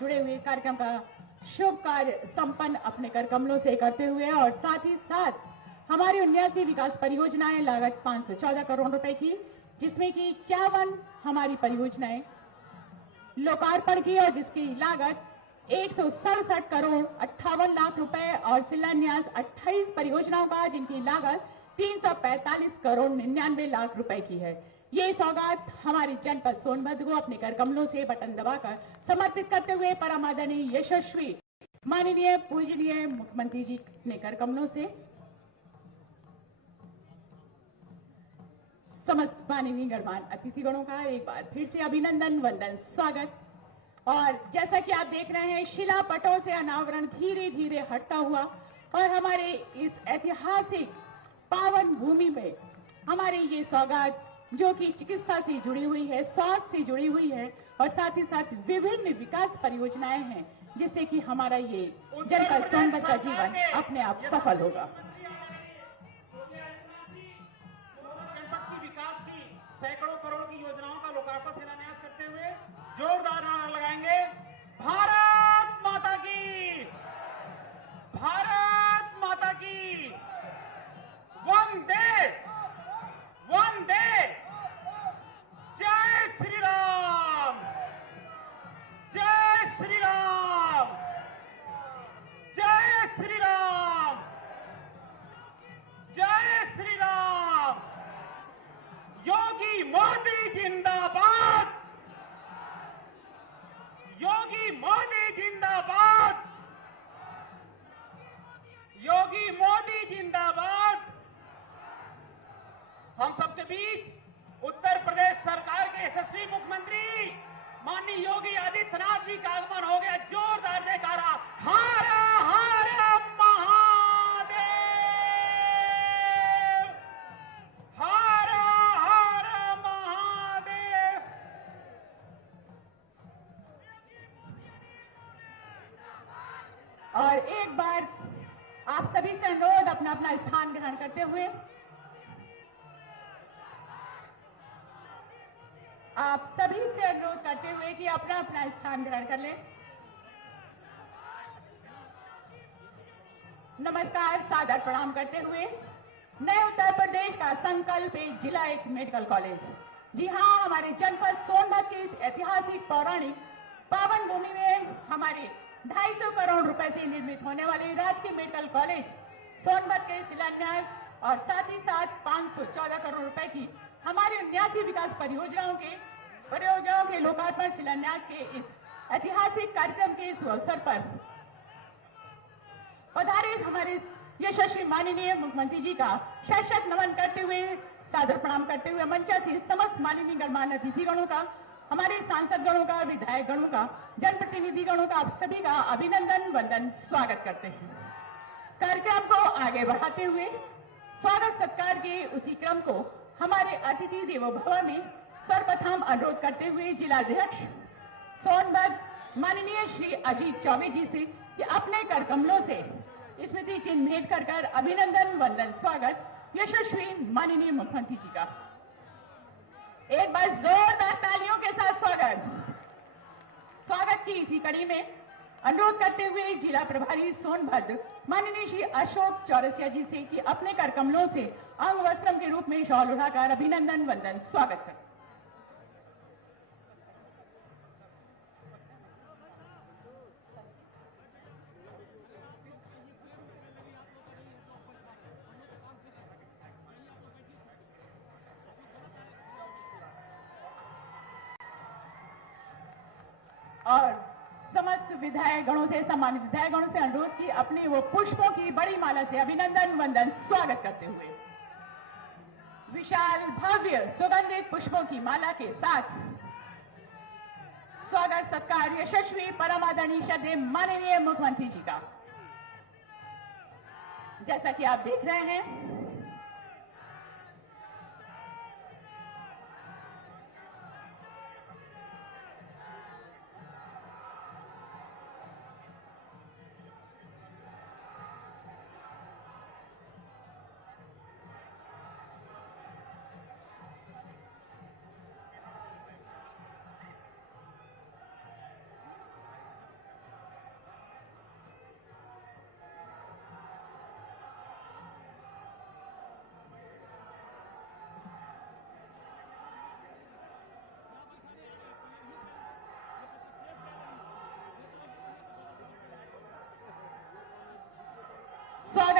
जुड़े हुए कार्यक्रम का शुभ कार्य संपन्न अपने कर कमलों से करते हुए और साथ ही साथ हमारी 79 विकास परियोजनाएं लागत 514 करोड़ रुपए की, जिसमें कि 51 हमारी परियोजनाएं लोकार्पण की और जिसकी लागत 167 करोड़ 58 लाख रुपए और शिलान्यास 28 परियोजनाओं का जिनकी लागत 345 करोड़ 99 लाख रुपए की है। ये सौगात हमारी जनपद सोनभद्र को अपने कर कमलों से बटन दबाकर समर्पित करते हुए परम आदरणीय यशस्वी माननीय पूजनीय मुख्यमंत्री जी ने कर कमलों से समस्त माननीय गणमान्य अतिथिगणों का एक बार फिर से अभिनंदन, वंदन, स्वागत। और जैसा कि आप देख रहे हैं, शिला पटों से अनावरण धीरे धीरे हटता हुआ और हमारे इस ऐतिहासिक पावन भूमि में हमारी ये सौगात जो कि चिकित्सा से जुड़ी हुई है, स्वास्थ्य से जुड़ी हुई है और साथ ही साथ विभिन्न विकास परियोजनाएं हैं, जिससे कि हमारा ये जनपद सोनभद्र का जीवन अपने आप सफल होगा। सैकड़ों करोड़ की योजनाओं का लोकार्पण शिलान्यास करते हुए जोरदार नारा लगाएंगे, भारत माता की, भारत माता की, वंदे वंदे, जय श्री राम, जय श्री राम, जय श्री राम, जय श्री राम। योगी मोदी जिंदाबाद, योगी मोदी जिंदाबाद, योगी मोदी जिंदाबाद। हम सबके बीच उत्तर प्रदेश सरकार के यशस्वी मुख्यमंत्री माननीय योगी आदित्यनाथ जी का आगमन हो गया। जोरदार जयकारा, हर हर महादेव, हर हर महादेव। और एक बार आप सभी से अनुरोध अपना अपना स्थान ग्रहण करते हुए आप सभी से अनुरोध करते हुए कि अपना अपना स्थान ग्रहण कर लें। नमस्कार, सादर प्रणाम करते हुए नए उत्तर प्रदेश का संकल्प एक जिला एक मेडिकल कॉलेज। जी हां, हमारे जनपद सोनभद्र की इस ऐतिहासिक पौराणिक पावन भूमि में हमारे 250 करोड़ रुपए से निर्मित होने वाले राजकीय मेडिकल कॉलेज सोनभद्र के शिलान्यास और साथ ही साथ 514 करोड़ रुपए की हमारी 79 विकास परियोजनाओं के लोकार्पण शिलान्यास के इस ऐतिहासिक कार्यक्रम के इस अवसर पर पधारे हमारे यशस्वी माननीय मुख्यमंत्री जी का शत नमन करते हुए, सादर प्रणाम करते हुए मंचासीन समस्त माननीय गणमान्य अतिथिगणों का, हमारे सांसद गणों का, विधायक गणों का, जनप्रतिनिधि गणों का, आप सभी का अभिनंदन, वंदन, स्वागत करते हैं। कार्यक्रम को आगे बढ़ाते हुए स्वागत सत्कार के उसी क्रम को हमारे अतिथि देवो भव में सर्वप्रथम अनुरोध करते हुए जिलाध्यक्ष सोनभद्र माननीय श्री अजीत चौबे जी से कि अपने कर कमलों से स्मृति चिन्ह भेंट कर अभिनंदन, वंदन, स्वागत यशस्वी माननीय मुख्यमंत्री जी का एक बार जोरदार तालियों के साथ स्वागत की इसी कड़ी में अनुरोध करते हुए जिला प्रभारी सोनभद्र माननीय श्री अशोक चौरसिया जी से कि अपने कर कमलों से अंग वस्त्रम के रूप में शॉल उठाकर अभिनंदन, वंदन, स्वागत करें। और समस्त विधायक गणों से, सम्मानित विधायक गणों से अनुरोध की अपने वो पुष्पों की बड़ी माला से अभिनंदन, वंदन, स्वागत करते हुए विशाल भव्य सुगंधित पुष्पों की माला के साथ स्वागत सत्कार यशस्वी परम आदरणीय श्रद्धेय माननीय मुख्यमंत्री जी का। जैसा कि आप देख रहे हैं,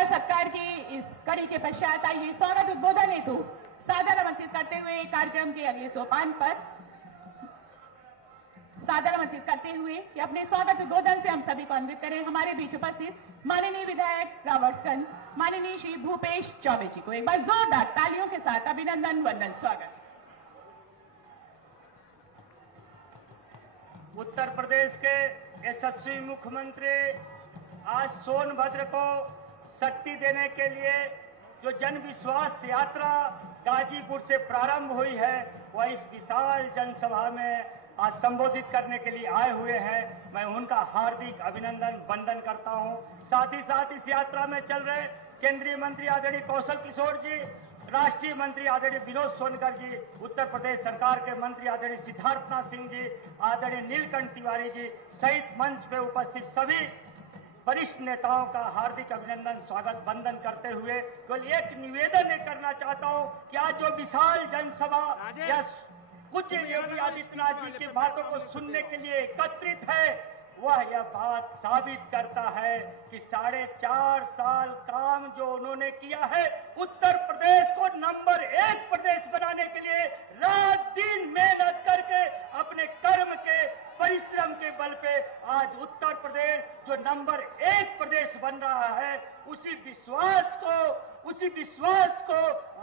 सत्कार की इस कड़ी के पश्चात आइए स्वागत उद्बोधन हेतु सादर आमंत्रित करते हुए कार्यक्रम के अगले सोपान पर सादर आमंत्रित करते हुए कि अपने स्वागत उद्बोधन से हम सभी को अन्वित करें हमारे बीच उपस्थित माननीय विधायक रावर्सगंज माननीय श्री भूपेश चौबे जी को एक बार जोरदार तालियों के साथ अभिनंदन वंदन स्वागत। उत्तर प्रदेश के यशस्वी मुख्यमंत्री आज सोनभद्र को शक्ति देने के लिए जो जन विश्वास यात्रा गाजीपुर से प्रारंभ हुई है वह इस विशाल जनसभा में आज संबोधित करने के लिए आए हुए हैं। मैं उनका हार्दिक अभिनंदन वंदन करता हूं। साथ ही साथ इस यात्रा में चल रहे केंद्रीय मंत्री आदरणीय कौशल किशोर जी, राष्ट्रीय मंत्री आदरणीय विनोद सोनकर जी, उत्तर प्रदेश सरकार के मंत्री आदरणीय सिद्धार्थनाथ सिंह जी, आदरणीय नीलकंठ तिवारी जी सहित मंच पे उपस्थित सभी वरिष्ठ नेताओं का हार्दिक अभिनंदन स्वागत वंदन करते हुए केवल एक निवेदन करना चाहता हूं कि आज जो विशाल जनसभा या कुछ योगी आदित्यनाथ जी की बातों को सुनने के लिए एकत्रित है वह यह बात साबित करता है कि 4.5 साल काम जो उन्होंने किया है उत्तर प्रदेश को नंबर 1 प्रदेश बनाने के लिए रात दिन मेहनत करके अपने कर्म के परिश्रम के बल पे आज उत्तर प्रदेश जो नंबर 1 प्रदेश बन रहा है उसी विश्वास को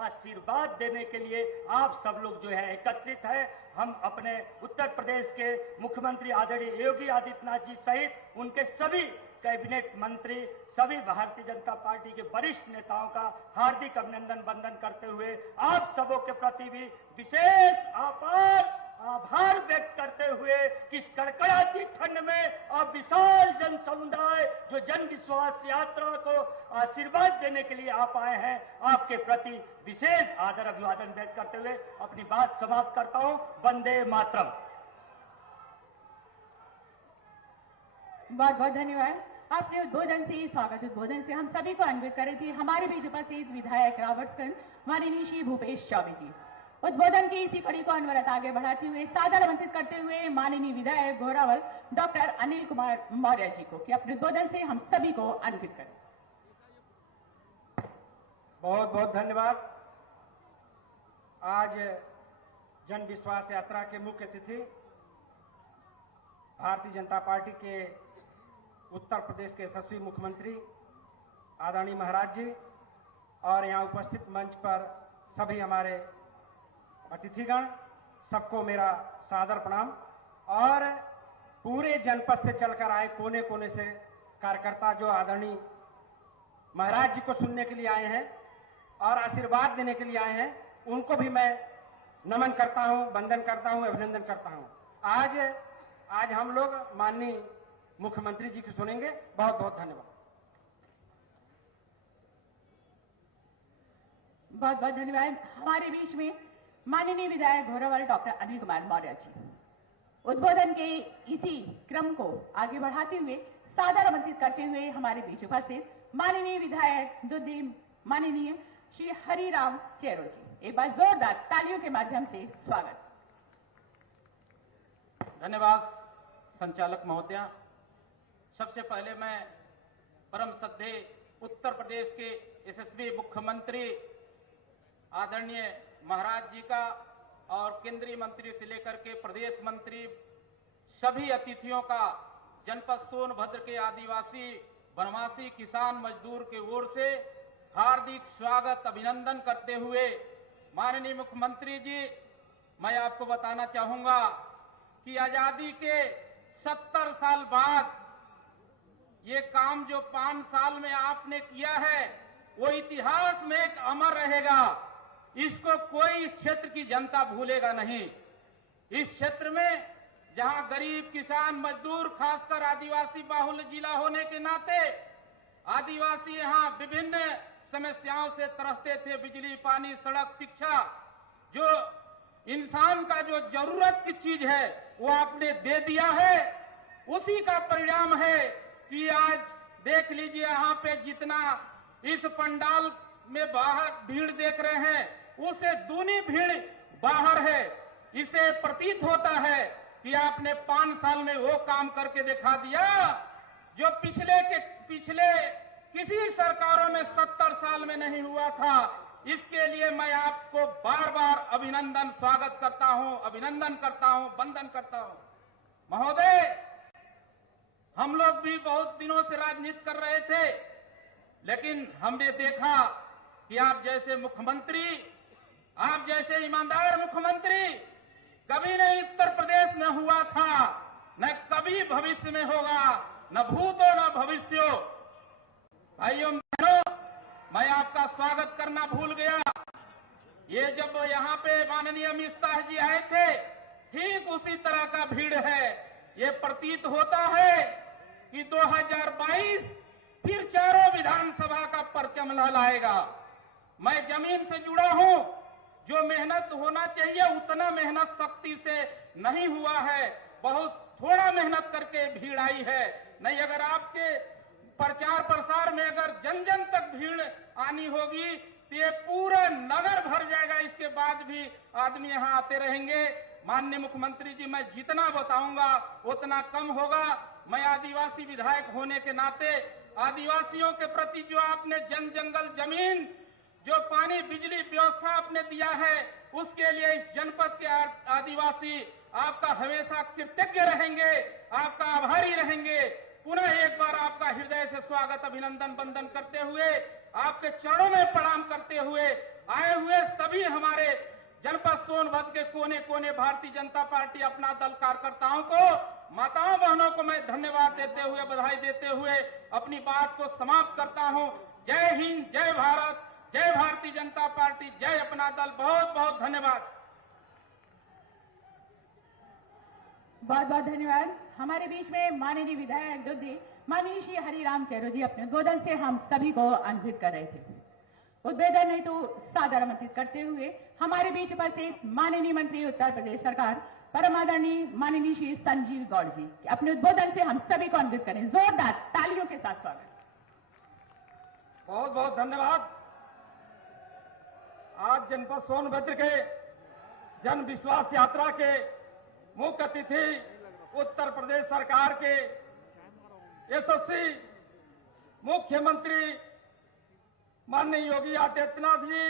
आशीर्वाद देने के लिए आप सब लोग जो है एकत्रित है। हम अपने उत्तर प्रदेश के मुख्यमंत्री आदरणीय योगी आदित्यनाथ जी सहित उनके सभी कैबिनेट मंत्री सभी भारतीय जनता पार्टी के वरिष्ठ नेताओं का हार्दिक अभिनंदन वंदन करते हुए आप सबों के प्रति भी विशेष आभार व्यक्त करते हुए कि इस कड़कड़ाती ठंड में आप विशाल जन समुदाय जो जन विश्वास यात्रा को आशीर्वाद देने के लिए आप आए हैं आपके प्रति विशेष आदर अभिवादन व्यक्त करते हुए अपनी बात समाप्त करता हूं। वंदे मातरम। बहुत बहुत धन्यवाद। आपने उद्बोधन से स्वागत उद्बोधन से हम सभी को अन्वित करे थे हमारे बीच उपस्थित विधायक रावर्सगंज माननीय श्री भूपेश चौबे जी। उद्बोधन की इसी कड़ी को अनवरत आगे बढ़ाते हुए सादर आमंत्रित करते हुए माननीय विधायक घोरावल डॉक्टर अनिल कुमार मौर्य जी को कि अपने उद्बोधन से हम सभी को अन्वित करें। बहुत बहुत धन्यवाद। आज जन विश्वास यात्रा के मुख्य अतिथि भारतीय जनता पार्टी के उत्तर प्रदेश के यशस्वी मुख्यमंत्री आदरणीय महाराज जी और यहाँ उपस्थित मंच पर सभी हमारे अतिथिगण सबको मेरा सादर प्रणाम और पूरे जनपद से चलकर आए कोने कोने से कार्यकर्ता जो आदरणीय महाराज जी को सुनने के लिए आए हैं और आशीर्वाद देने के लिए आए हैं उनको भी मैं नमन करता हूं, वंदन करता हूं, अभिनंदन करता हूं। आज हम लोग माननीय मुख्यमंत्री जी की सुनेंगे। बहुत बहुत धन्यवाद। बहुत बहुत धन्यवाद। हमारे बीच में माननीय विधायक घोरावल डॉक्टर अनिल कुमार मौर्य जी। उद्बोधन के इसी क्रम को आगे बढ़ाते हुए सादर आमंत्रित करते हुए हमारे बीच उपस्थित माननीय विधायक दुद्दी माननीय श्री हरिराम चेरो जी। एक बार जोरदार तालियों के माध्यम से स्वागत। धन्यवाद संचालक महोदया। सबसे पहले मैं परम श्रद्धेय उत्तर प्रदेश के यशस्वी मुख्यमंत्री आदरणीय महाराज जी का और केंद्रीय मंत्री से लेकर के प्रदेश मंत्री सभी अतिथियों का जनपद सोनभद्र के आदिवासी वनवासी किसान मजदूर के ओर से हार्दिक स्वागत अभिनंदन करते हुए माननीय मुख्यमंत्री जी, मैं आपको बताना चाहूंगा कि आजादी के 70 साल बाद ये काम जो 5 साल में आपने किया है वो इतिहास में एक अमर रहेगा। इसको कोई इस क्षेत्र की जनता भूलेगा नहीं। इस क्षेत्र में जहां गरीब किसान मजदूर खासकर आदिवासी बाहुल्य जिला होने के नाते आदिवासी यहां विभिन्न समस्याओं से तरसते थे, बिजली, पानी, सड़क, शिक्षा, जो इंसान का जो जरूरत की चीज है वो आपने दे दिया है। उसी का परिणाम है कि आज देख लीजिए यहाँ पे जितना इस पंडाल में बाहर भीड़ देख रहे हैं उससे दूनी भीड़ बाहर है। इसे प्रतीत होता है कि आपने 5 साल में वो काम करके दिखा दिया जो पिछले किसी सरकारों में 70 साल में नहीं हुआ था। इसके लिए मैं आपको बार बार अभिनंदन स्वागत करता हूं, अभिनंदन करता हूं, वंदन करता हूं। महोदय, हम लोग भी बहुत दिनों से राजनीति कर रहे थे, लेकिन हमने देखा कि आप जैसे मुख्यमंत्री, आप जैसे ईमानदार मुख्यमंत्री कभी नहीं उत्तर प्रदेश में हुआ था, न कभी भविष्य में होगा, न भूतो न भविष्यो। भाइयों बहनों, मैं आपका स्वागत करना भूल गया। ये जब यहाँ पे माननीय अमित शाह जी आए थे, ठीक उसी तरह का भीड़ है। ये प्रतीत होता है कि 2022 फिर चारों विधानसभा का परचम लहराएगा। मैं जमीन से जुड़ा हूं, जो मेहनत होना चाहिए उतना मेहनत शक्ति से नहीं हुआ है, बहुत थोड़ा मेहनत करके भीड़ आई है। नहीं, अगर आपके प्रचार प्रसार में अगर जन जन तक भीड़ आनी होगी तो ये पूरा नगर भर जाएगा। इसके बाद भी आदमी यहाँ आते रहेंगे। माननीय मुख्यमंत्री जी, मैं जितना बताऊंगा उतना कम होगा। मैं आदिवासी विधायक होने के नाते आदिवासियों के प्रति जो आपने जन जंगल जमीन, जो पानी बिजली व्यवस्था आपने दिया है, उसके लिए इस जनपद के आदिवासी आपका हमेशा कृतज्ञ रहेंगे, आपका आभारी रहेंगे। पुनः एक बार आपका हृदय से स्वागत, अभिनंदन, वंदन करते हुए, आपके चरणों में प्रणाम करते हुए आए हुए सभी हमारे जनपद सोनभद्र के कोने कोने भारतीय जनता पार्टी अपना दल कार्यकर्ताओं को, माताओं बहनों को मैं धन्यवाद देते हुए, बधाई देते हुए अपनी बात को समाप्त करता हूं। जय हिंद, जय भारत, जय भारतीय जनता पार्टी, जय अपना दल। बहुत बहुत धन्यवाद। बहुत बहुत धन्यवाद। हमारे बीच में माननीय विधायक दुद्दी माननीय श्री हरिराम चेरो जी अपने उद्बोधन से हम सभी को अन्वित कर रहे थे। उद्बोधन नहीं तो सादर आमंत्रित करते हुए हमारे बीच उपस्थित माननीय मंत्री उत्तर प्रदेश सरकार परम आदरणीय माननीय श्री संजीव गौड़ जी अपने उद्बोधन से हम सभी को अन्वित करें। जोरदार तालियों के साथ स्वागत। बहुत बहुत धन्यवाद। आज जनपद सोनभद्र के जन विश्वास यात्रा के मुख्य अतिथि उत्तर प्रदेश सरकार के यशस्वी मुख्यमंत्री माननीय योगी आदित्यनाथ जी,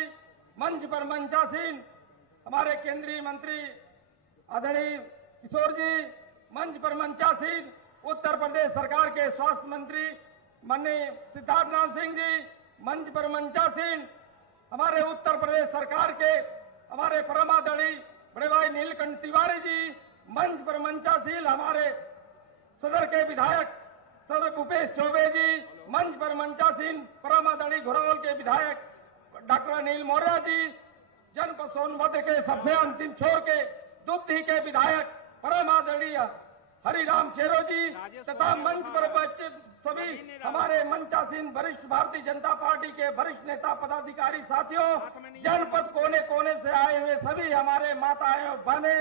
मंच पर मंचासीन हमारे केंद्रीय मंत्री आदरणीय किशोर जी, मंच पर मंचासीन उत्तर प्रदेश सरकार के स्वास्थ्य मंत्री माननीय सिद्धार्थनाथ सिंह जी, मंच पर मंचासीन हमारे उत्तर प्रदेश सरकार के हमारे परम आदरणीय बड़े भाई नीलकंठ तिवारी जी, मंच पर मंचासीन हमारे सदर के विधायक सदर भूपेश चौबे जी, मंच पर मंचासीन परम आदरणीय घोरावल के विधायक डॉक्टर अनिल मौर्य जी, जनपद सोनभद्र के सबसे अंतिम छोर के दुप्ती के विधायक परम आदरणीय हरिराम चेरो जी तथा मंच पर उपस्थित सभी हमारे मंचासीन वरिष्ठ भारतीय जनता पार्टी के वरिष्ठ नेता पदाधिकारी साथियों, जनपद कोने कोने से आए हुए सभी हमारे माताएं बहने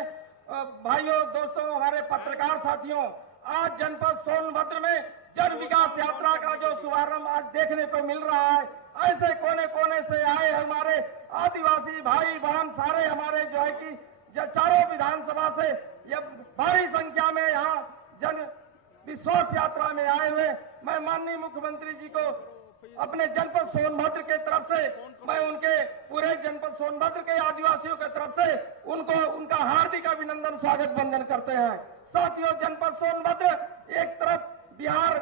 भाइयों दोस्तों, हमारे पत्रकार साथियों, आज जनपद सोनभद्र में जन विकास यात्रा का जो शुभारंभ आज देखने को मिल रहा है, ऐसे कोने कोने से आए हमारे आदिवासी भाई बहन सारे हमारे जो है कि चारों विधानसभा से यह भारी संख्या में यहाँ जन विश्वास यात्रा में आए हुए, मैं माननीय मुख्यमंत्री जी को अपने जनपद सोनभद्र के तरफ से, मैं उनके पूरे जनपद सोनभद्र के आदिवासियों के तरफ से उनको उनका हार्दिक अभिनंदन स्वागत वंदन करते हैं। साथियों, जनपद सोनभद्र एक तरफ बिहार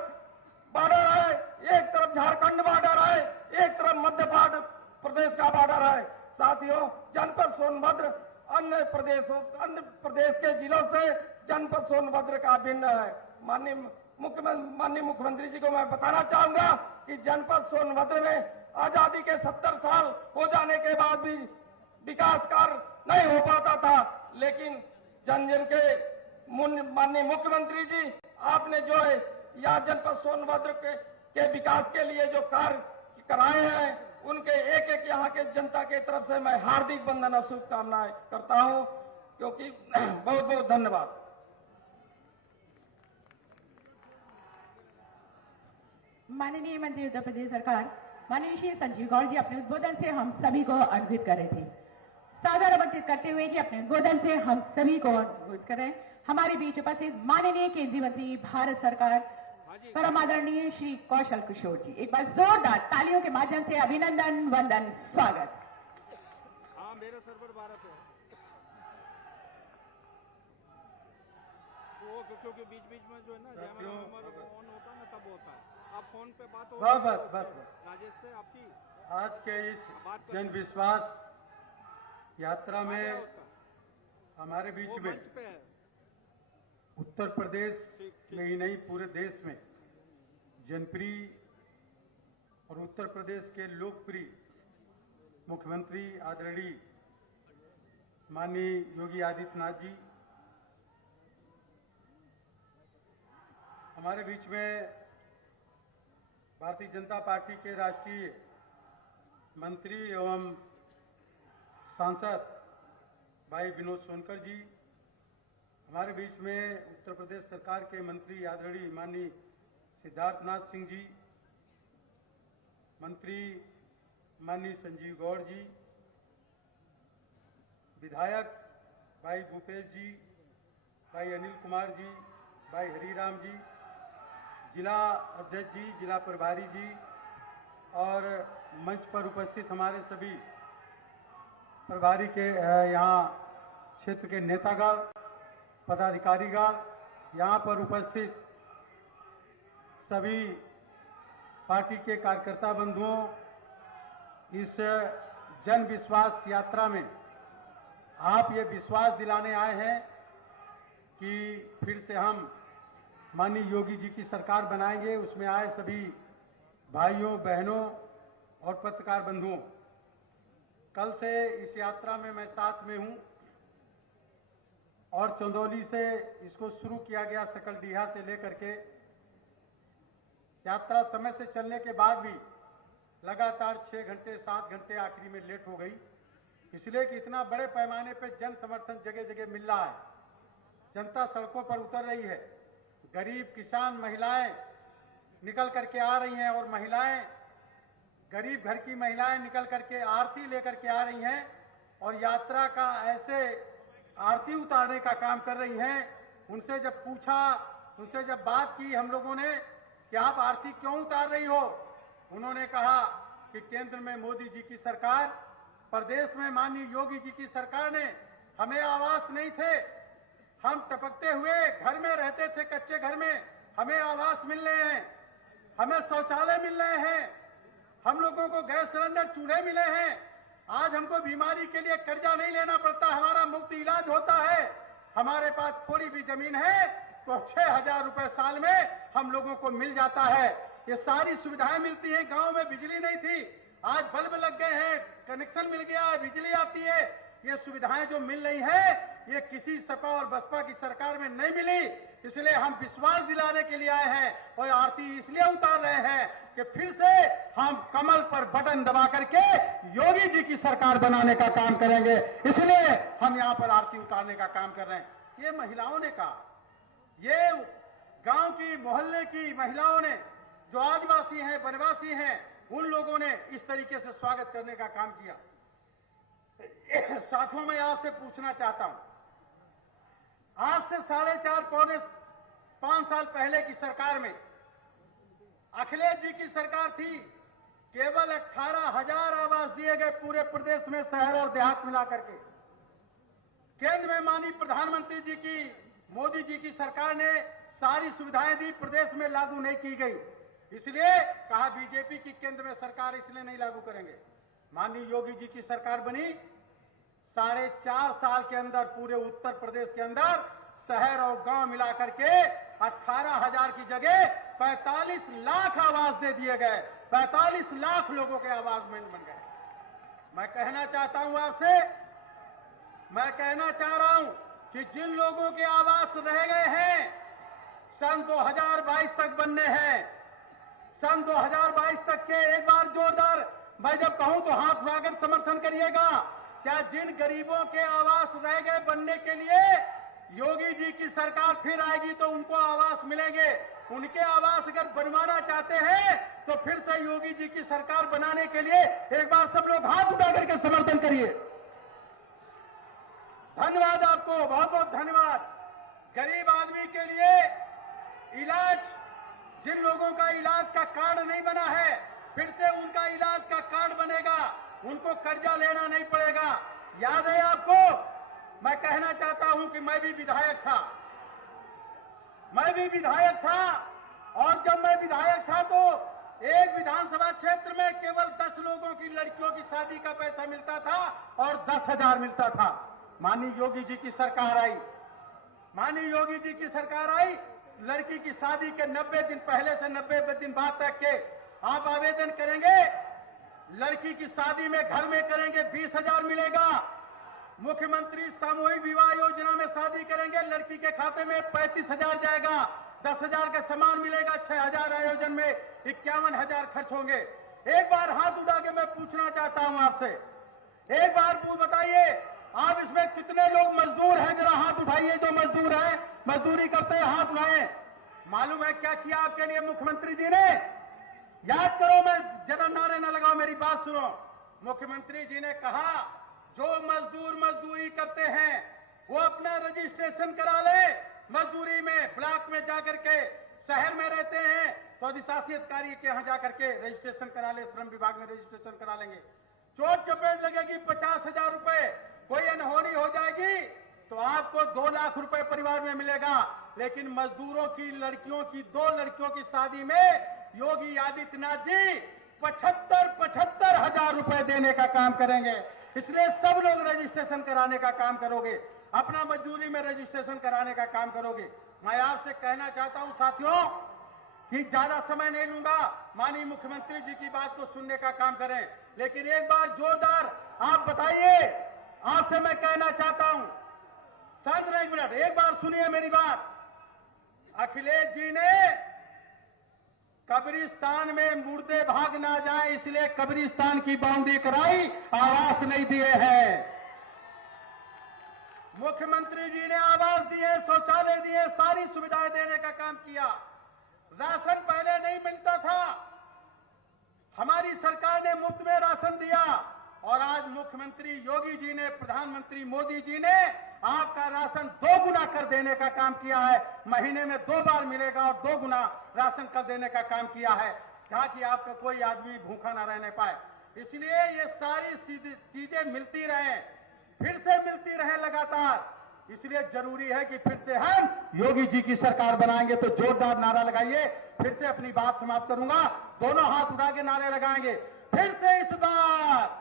बॉर्डर है, एक तरफ झारखंड बॉर्डर है, एक तरफ मध्य प्रदेश का बॉर्डर है। साथियों, जनपद सोनभद्र अन्य प्रदेश के जिलों से जनपद सोनभद्र का भिन्न है। माननीय मुख्यमंत्री जी को मैं बताना चाहूंगा कि जनपद सोनभद्र में आजादी के 70 साल हो जाने के बाद भी विकास कार्य नहीं हो पाता था, लेकिन जन जन के माननीय मुख्यमंत्री जी आपने जो है यह जनपद सोनभद्र के विकास के लिए जो कार्य कराए हैं, उनके एक एक यहाँ के जनता के तरफ से मैं हार्दिक वंदन और शुभकामनाएं करता हूं, क्योंकि बहुत बहुत धन्यवाद। माननीय मंत्री उत्तर प्रदेश सरकार माननीय श्री संजीव गौड़ जी अपने उद्बोधन से हम सभी को अन्वित कर रहे थे। सादर आमंत्रित करते हुए कि अपने उद्बोधन से हम सभी को अन्वित करें। हमारे बीच उपस्थित माननीय केंद्रीय मंत्री भारत सरकार परम आदरणीय श्री कौशल किशोर जी, एक बार जोरदार तालियों के माध्यम से अभिनंदन, वंदन, स्वागत। हाँ, मेरा सर्वर भारत है वो, क्योंकि बीच बीच में जो है ना जयमाला नंबर ऑन होता है ना तब होता है। आप फोन पे बात हो बस राजेश से आपकी आज के इस जन विश्वास यात्रा में हमारे बीच वो में मंच पे है। उत्तर प्रदेश में ही नहीं पूरे देश में जनप्रिय और उत्तर प्रदेश के लोकप्रिय मुख्यमंत्री आदरणीय माननीय योगी आदित्यनाथ जी हमारे बीच में भारतीय जनता पार्टी के राष्ट्रीय मंत्री एवं सांसद भाई विनोद सोनकर जी, हमारे बीच में उत्तर प्रदेश सरकार के मंत्री आदरणीय माननीय सिद्धार्थनाथ सिंह जी, मंत्री माननीय संजीव गौड़ जी, विधायक भाई भूपेश जी, भाई अनिल कुमार जी, भाई हरिराम जी, जिला अध्यक्ष जी, जिला प्रभारी जी और मंच पर उपस्थित हमारे सभी प्रभारी के यहाँ क्षेत्र के नेतागण, पदाधिकारीगण, यहाँ पर उपस्थित सभी पार्टी के कार्यकर्ता बंधुओं, इस जन विश्वास यात्रा में आप ये विश्वास दिलाने आए हैं कि फिर से हम माननीय योगी जी की सरकार बनाएंगे। उसमें आए सभी भाइयों, बहनों और पत्रकार बंधुओं, कल से इस यात्रा में मैं साथ में हूं और चंदौली से इसको शुरू किया गया, सकलडीहा से लेकर के यात्रा समय से चलने के बाद भी लगातार 6 घंटे 7 घंटे आखिरी में लेट हो गई, इसलिए कि इतना बड़े पैमाने पर जन समर्थन जगह जगह मिल रहा है, जनता सड़कों पर उतर रही है, गरीब किसान महिलाएं निकल करके आ रही हैं और महिलाएं, गरीब घर की महिलाएं निकल करके आरती लेकर के आ रही हैं और यात्रा का ऐसे आरती उतारने का काम कर रही हैं। उनसे जब पूछा, उनसे जब बात की हम लोगों ने कि आप आरती क्यों उतार रही हो, उन्होंने कहा कि केंद्र में मोदी जी की सरकार, प्रदेश में माननीय योगी जी की सरकार ने हमें आवास नहीं थे, हम टपकते हुए घर में रहते थे, कच्चे घर में, हमें आवास मिल रहे हैं, हमें शौचालय मिल रहे हैं, हम लोगों को गैस सिलेंडर चूल्हे मिले हैं, आज हमको बीमारी के लिए कर्जा नहीं लेना पड़ता, हमारा मुफ्त इलाज होता है, हमारे पास थोड़ी भी जमीन है तो 6,000 रुपए साल में हम लोगों को मिल जाता है। ये सारी सुविधाएं मिलती हैं। गांव में बिजली नहीं थी, आज बल्ब लग गए हैं, कनेक्शन मिल गया है, बिजली आती है। ये सुविधाएं जो मिल रही है ये किसी सपा और बसपा की सरकार में नहीं मिली, इसलिए हम विश्वास दिलाने के लिए आए हैं और आरती इसलिए उतार रहे हैं कि फिर से हम कमल पर बटन दबा करके योगी जी की सरकार बनाने का काम करेंगे, इसलिए हम यहाँ पर आरती उतारने का काम कर रहे हैं। ये महिलाओं ने कहा, ये गांव की मोहल्ले की महिलाओं ने, जो आदिवासी हैं, वनवासी हैं, उन लोगों ने इस तरीके से स्वागत करने का काम किया। साथियों, मैं आपसे पूछना चाहता हूं, आज से 4.5-5 साल पहले की सरकार में अखिलेश जी की सरकार थी, केवल 18,000 आवास दिए गए पूरे प्रदेश में, शहर और देहात मिलाकर के। केंद्र में माननीय प्रधानमंत्री जी की, मोदी जी की सरकार ने सारी सुविधाएं दी, प्रदेश में लागू नहीं की गई, इसलिए कहा बीजेपी की केंद्र में सरकार, इसलिए नहीं लागू करेंगे। माननीय योगी जी की सरकार बनी, 4.5 साल के अंदर पूरे उत्तर प्रदेश के अंदर शहर और गांव मिलाकर के 18,000 की जगह 45 लाख आवास दे दिए गए, 45 लाख लोगों के आवास बन गए। मैं कहना चाहता हूं आपसे, मैं कहना चाह रहा हूं कि जिन लोगों के आवास रह गए हैं, सन 2022 तक बनने हैं, सन 2022 तक के, एक बार जोरदार मैं जब कहूं तो हाथ उठाकर समर्थन करिएगा। क्या जिन गरीबों के आवास रह गए बनने के लिए योगी जी की सरकार फिर आएगी तो उनको आवास मिलेंगे? उनके आवास अगर बनवाना चाहते हैं तो फिर से योगी जी की सरकार बनाने के लिए एक बार सब लोग हाथ उठा करके समर्थन करिए। धन्यवाद आपको, बहुत बहुत धन्यवाद। गरीब आदमी के लिए इलाज, जिन का इलाज का कार्ड नहीं बना है, फिर से उनका इलाज का कार्ड बनेगा, उनको कर्जा लेना नहीं पड़ेगा। याद है आपको? मैं कहना चाहता हूं कि मैं भी विधायक था, और जब मैं विधायक था तो एक विधानसभा क्षेत्र में केवल 10 लोगों की लड़कियों की शादी का पैसा मिलता था और 10,000 मिलता था। माननीय योगी जी की सरकार आई, लड़की की शादी के 90 दिन पहले से 90 दिन बाद तक के आप आवेदन करेंगे, लड़की की शादी में घर में करेंगे 20,000 मिलेगा। मुख्यमंत्री सामूहिक विवाह योजना में शादी करेंगे, लड़की के खाते में 35,000 जाएगा, 10,000 का सामान मिलेगा, 6,000 आयोजन में 51,000 खर्च होंगे। एक बार हाथ उठा के मैं पूछना चाहता हूं आपसे, एक बार बताइए आप इसमें कितने लोग मजदूर हैं? जरा हाथ उठाइए जो मजदूर हैं, मजदूरी करते हैं, हाथ उठाएं। मालूम है क्या किया आपके लिए मुख्यमंत्री जी ने? याद करो, मैं जरा नारे न लगाओ, मेरी बात सुनो। मुख्यमंत्री जी ने कहा जो मजदूर मजदूरी करते हैं वो अपना रजिस्ट्रेशन करा ले, मजदूरी में ब्लॉक में जाकर के, शहर में रहते हैं तो अधिशासी अधिकारी के यहां जाकर के रजिस्ट्रेशन करा ले, श्रम विभाग में रजिस्ट्रेशन करा लेंगे। चोट चपेट लगेगी 50,000 रुपए, कोई अनहोनी हो जाएगी तो आपको 2 लाख रुपए परिवार में मिलेगा। लेकिन मजदूरों की लड़कियों की 2 लड़कियों की शादी में योगी आदित्यनाथ जी 75,000 रुपए देने का काम करेंगे। इसलिए सब लोग रजिस्ट्रेशन कराने का काम करोगे, अपना मजदूरी में रजिस्ट्रेशन कराने का काम करोगे। मैं आपसे कहना चाहता हूं साथियों कि ज्यादा समय नहीं लूंगा, माननीय मुख्यमंत्री जी की बात को सुनने का काम करें, लेकिन एक बार जोरदार आप बताइए, आपसे मैं कहना चाहता हूं, शांत रहे, 1 मिनट, एक बार सुनिए मेरी बात। अखिलेश जी ने कब्रिस्तान में मुर्दे भाग ना जाए इसलिए कब्रिस्तान की बाउंड्री कराई, आवास नहीं दिए हैं। मुख्यमंत्री जी ने आवास दिए, शौचालय दिए, सारी सुविधाएं देने का काम किया। राशन पहले नहीं मिलता था, हमारी सरकार ने मुफ्त में राशन दिया, और आज मुख्यमंत्री योगी जी ने, प्रधानमंत्री मोदी जी ने आपका राशन 2 गुना कर देने का काम किया है। महीने में 2 बार मिलेगा और 2 गुना राशन कर देने का काम किया है, ताकि आपका कोई आदमी भूखा ना रहने पाए। इसलिए ये सारी चीजें मिलती रहे, फिर से मिलती रहे लगातार। इसलिए जरूरी है कि फिर से हम योगी जी की सरकार बनाएंगे। तो जोरदार नारा लगाइए। फिर से अपनी बात समाप्त करूंगा, दोनों हाथ उठा के नारे लगाएंगे। फिर से इस बार,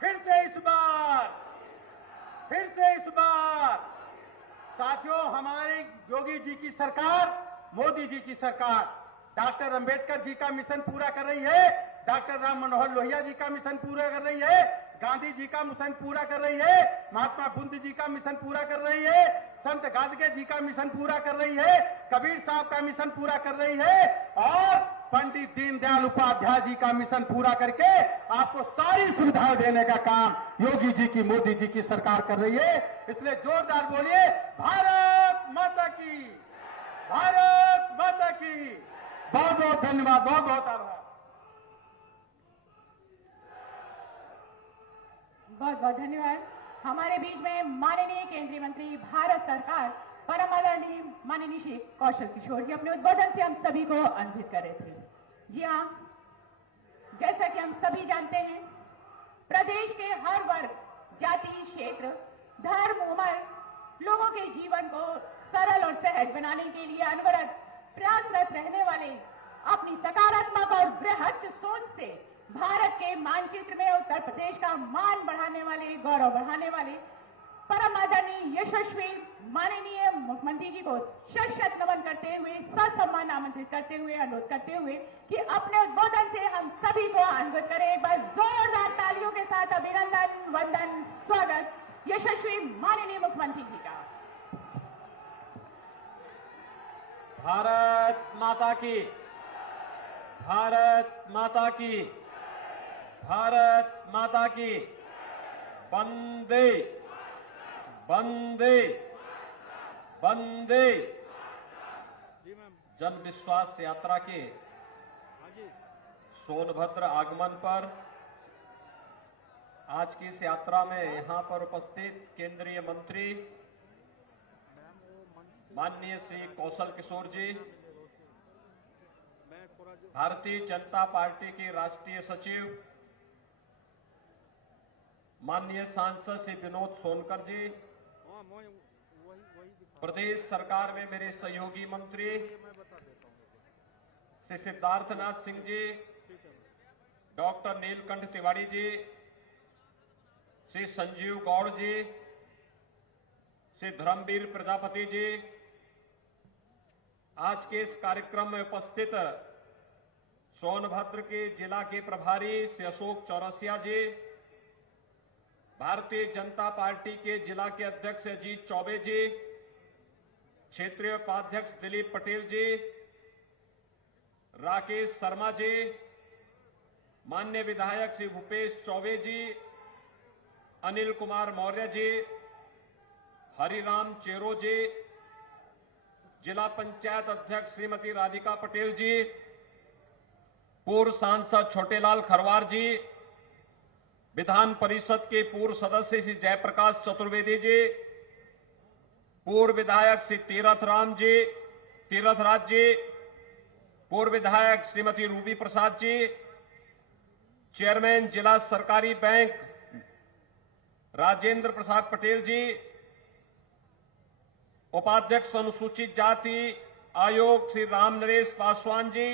फिर से इस बार, फिर से इस बार। साथियों, हमारी योगी जी की सरकार, मोदी जी की सरकार डॉक्टर अंबेडकर जी का मिशन पूरा कर रही है, डॉक्टर राम मनोहर लोहिया जी का मिशन पूरा कर रही है, गांधी जी का मिशन पूरा कर रही है, महात्मा बुद्ध जी का मिशन पूरा कर रही है, संत गादगे जी का मिशन पूरा कर रही है, कबीर साहब का मिशन पूरा कर रही है, और पंडित दीनदयाल उपाध्याय जी का मिशन पूरा करके आपको सारी सुविधाएं देने का काम योगी जी की, मोदी जी की सरकार कर रही है। इसलिए जोरदार बोलिए, भारत माता की, भारत माता की। बहुत बहुत धन्यवाद, बहुत बहुत आभार। बहुत बहुत धन्यवाद। हमारे बीच में माननीय केंद्रीय मंत्री भारत सरकार परम आदरणीय माननीय श्री कौशल किशोर जी अपने उद्बोधन से हम सभी को अन्वित कर रहे थे। जी हाँ, जैसा कि हम सभी जानते हैं, प्रदेश के हर वर्ग, जाति, क्षेत्र, धर्म, उम्र लोगों के जीवन को सरल और सहज बनाने के लिए अनवरत प्रयासरत रहने वाले, अपनी सकारात्मक और बृहद सोच से भारत के मानचित्र में उत्तर प्रदेश का मान बढ़ाने वाले, गौरव बढ़ाने वाले परम आदरणीय यशस्वी माननीय मुख्यमंत्री जी को शत नमन करते हुए, ससम्मान आमंत्रित करते हुए, अनुरोध करते हुए कि अपने उद्बोधन से हम सभी को अन्वित करें। एक बार जोरदार तालियों के साथ अभिनंदन, वंदन, स्वागत यशस्वी माननीय मुख्यमंत्री जी का। भारत माता की, भारत माता की, भारत माता की। वंदे वंदे वंदे। जी मैम। जन विश्वास यात्रा के हाँ जी। सोनभद्र आगमन पर आज की इस यात्रा में यहां पर उपस्थित केंद्रीय मंत्री माननीय श्री कौशल किशोर जी, भारतीय जनता पार्टी के राष्ट्रीय सचिव माननीय सांसद श्री विनोद सोनकर जी, हाँ मैं वही दिखा प्रदेश सरकार में मेरे सहयोगी मंत्री मैं बता देता हूँ। श्री सिद्धार्थनाथ सिंह जी, ठीक है डॉक्टर नीलकंठ तिवारी जी, श्री संजीव गौड़ जी, श्री धर्मवीर प्रजापति जी, आज के इस कार्यक्रम में उपस्थित सोनभद्र के जिला के प्रभारी श्री अशोक चौरसिया जी, भारतीय जनता पार्टी के जिला के अध्यक्ष अजीत चौबे जी, क्षेत्रीय उपाध्यक्ष दिलीप पटेल जी, राकेश शर्मा जी, माननीय विधायक श्री भूपेश चौबे जी, अनिल कुमार मौर्य जी, हरिराम चेरो जी, जिला पंचायत अध्यक्ष श्रीमती राधिका पटेल जी, पूर्व सांसद छोटेलाल खरवार जी, विधान परिषद के पूर्व सदस्य श्री जयप्रकाश चतुर्वेदी जी, पूर्व विधायक श्री तीरथराज जी, पूर्व विधायक श्रीमती रूबी प्रसाद जी, चेयरमैन जिला सरकारी बैंक राजेंद्र प्रसाद पटेल जी, उपाध्यक्ष अनुसूचित जाति आयोग श्री राम नरेश पासवान जी,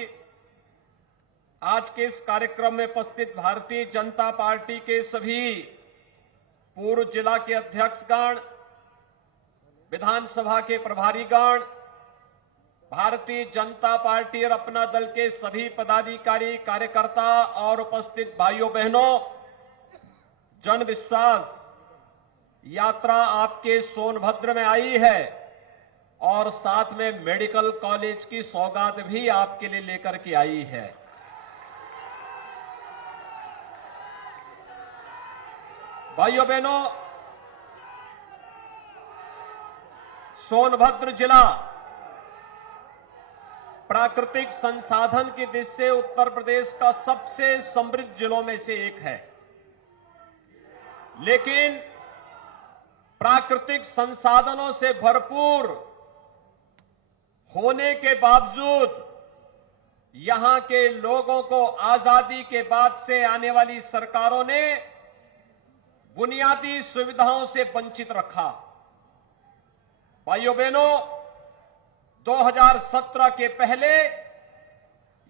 आज के इस कार्यक्रम में उपस्थित भारतीय जनता पार्टी के सभी पूर्व जिला के अध्यक्षगण, विधानसभा के प्रभारीगण, भारतीय जनता पार्टी और अपना दल के सभी पदाधिकारी कार्यकर्ता और उपस्थित भाइयों बहनों, जन विश्वास यात्रा आपके सोनभद्र में आई है और साथ में मेडिकल कॉलेज की सौगात भी आपके लिए लेकर के आई है। भाइयों बहनों, सोनभद्र जिला प्राकृतिक संसाधन की दृष्टि से उत्तर प्रदेश का सबसे समृद्ध जिलों में से एक है, लेकिन प्राकृतिक संसाधनों से भरपूर होने के बावजूद यहां के लोगों को आजादी के बाद से आने वाली सरकारों ने बुनियादी सुविधाओं से वंचित रखा। भाइयों बहनों, 2017 के पहले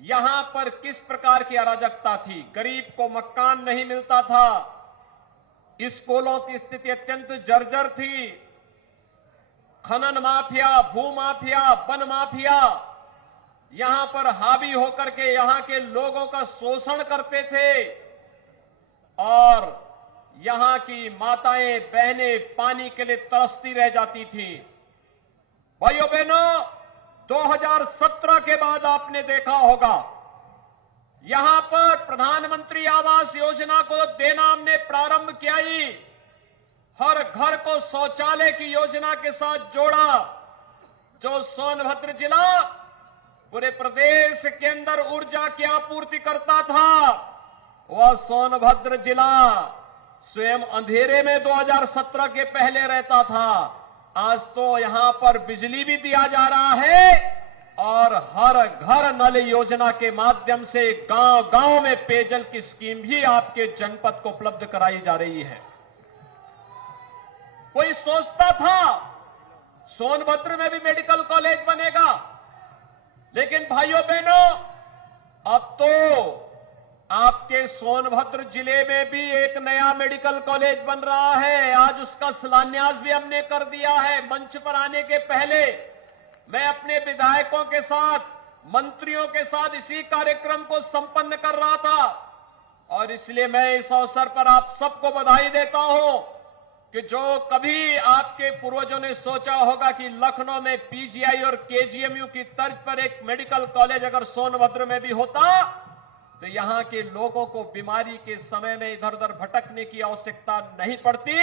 यहां पर किस प्रकार की अराजकता थी। गरीब को मकान नहीं मिलता था, स्कूलों की स्थिति अत्यंत जर्जर थी, खनन माफिया, भू माफिया, वन माफिया यहां पर हावी होकर के यहां के लोगों का शोषण करते थे और यहां की माताएं बहनें पानी के लिए तरसती रह जाती थी। भाइयों बहनों, 2017 के बाद आपने देखा होगा यहां पर प्रधानमंत्री आवास योजना को देना हमने प्रारंभ किया ही, हर घर को शौचालय की योजना के साथ जोड़ा। जो सोनभद्र जिला पूरे प्रदेश के अंदर ऊर्जा की आपूर्ति करता था, वह सोनभद्र जिला स्वयं अंधेरे में 2017 के पहले रहता था। आज तो यहां पर बिजली भी दिया जा रहा है और हर घर नल योजना के माध्यम से गांव-गांव में पेयजल की स्कीम भी आपके जनपद को उपलब्ध कराई जा रही है। कोई सोचता था सोनभद्र में भी मेडिकल कॉलेज बनेगा, लेकिन भाइयों बहनों, अब तो आपके सोनभद्र जिले में भी एक नया मेडिकल कॉलेज बन रहा है। आज उसका शिलान्यास भी हमने कर दिया है। मंच पर आने के पहले मैं अपने विधायकों के साथ, मंत्रियों के साथ इसी कार्यक्रम को संपन्न कर रहा था और इसलिए मैं इस अवसर पर आप सबको बधाई देता हूं कि जो कभी आपके पूर्वजों ने सोचा होगा कि लखनऊ में पीजीआई और केजीएमयू की तर्ज पर एक मेडिकल कॉलेज अगर सोनभद्र में भी होता तो यहां के लोगों को बीमारी के समय में इधर उधर भटकने की आवश्यकता नहीं पड़ती।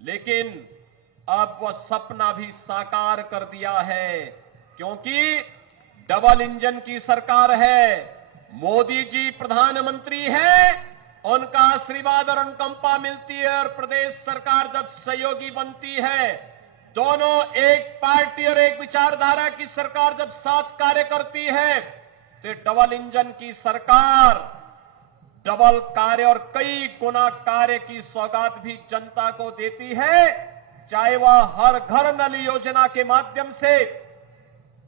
लेकिन अब वह सपना भी साकार कर दिया है, क्योंकि डबल इंजन की सरकार है, मोदी जी प्रधानमंत्री हैं, उनका आशीर्वाद और अनुकंपा मिलती है और प्रदेश सरकार जब सहयोगी बनती है, दोनों एक पार्टी और एक विचारधारा की सरकार जब साथ कार्य करती है तो डबल इंजन की सरकार डबल कार्य और कई गुना कार्य की सौगात भी जनता को देती है, चाहे वह हर घर नल योजना के माध्यम से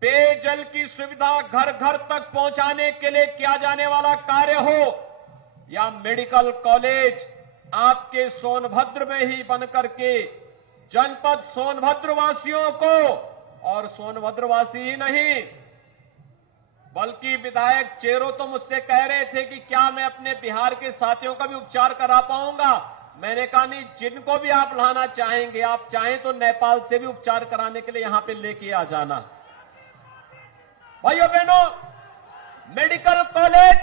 पेयजल की सुविधा घर घर तक पहुंचाने के लिए किया जाने वाला कार्य हो, या मेडिकल कॉलेज आपके सोनभद्र में ही बनकर के जनपद सोनभद्र वासियों को, और सोनभद्र वासी ही नहीं बल्कि विधायक चेरो तो मुझसे कह रहे थे कि क्या मैं अपने बिहार के साथियों का भी उपचार करा पाऊंगा। मैंने कहा नहीं, जिनको भी आप लाना चाहेंगे, आप चाहें तो नेपाल से भी उपचार कराने के लिए यहां पे लेके आ जाना। भाइयों बहनों, मेडिकल कॉलेज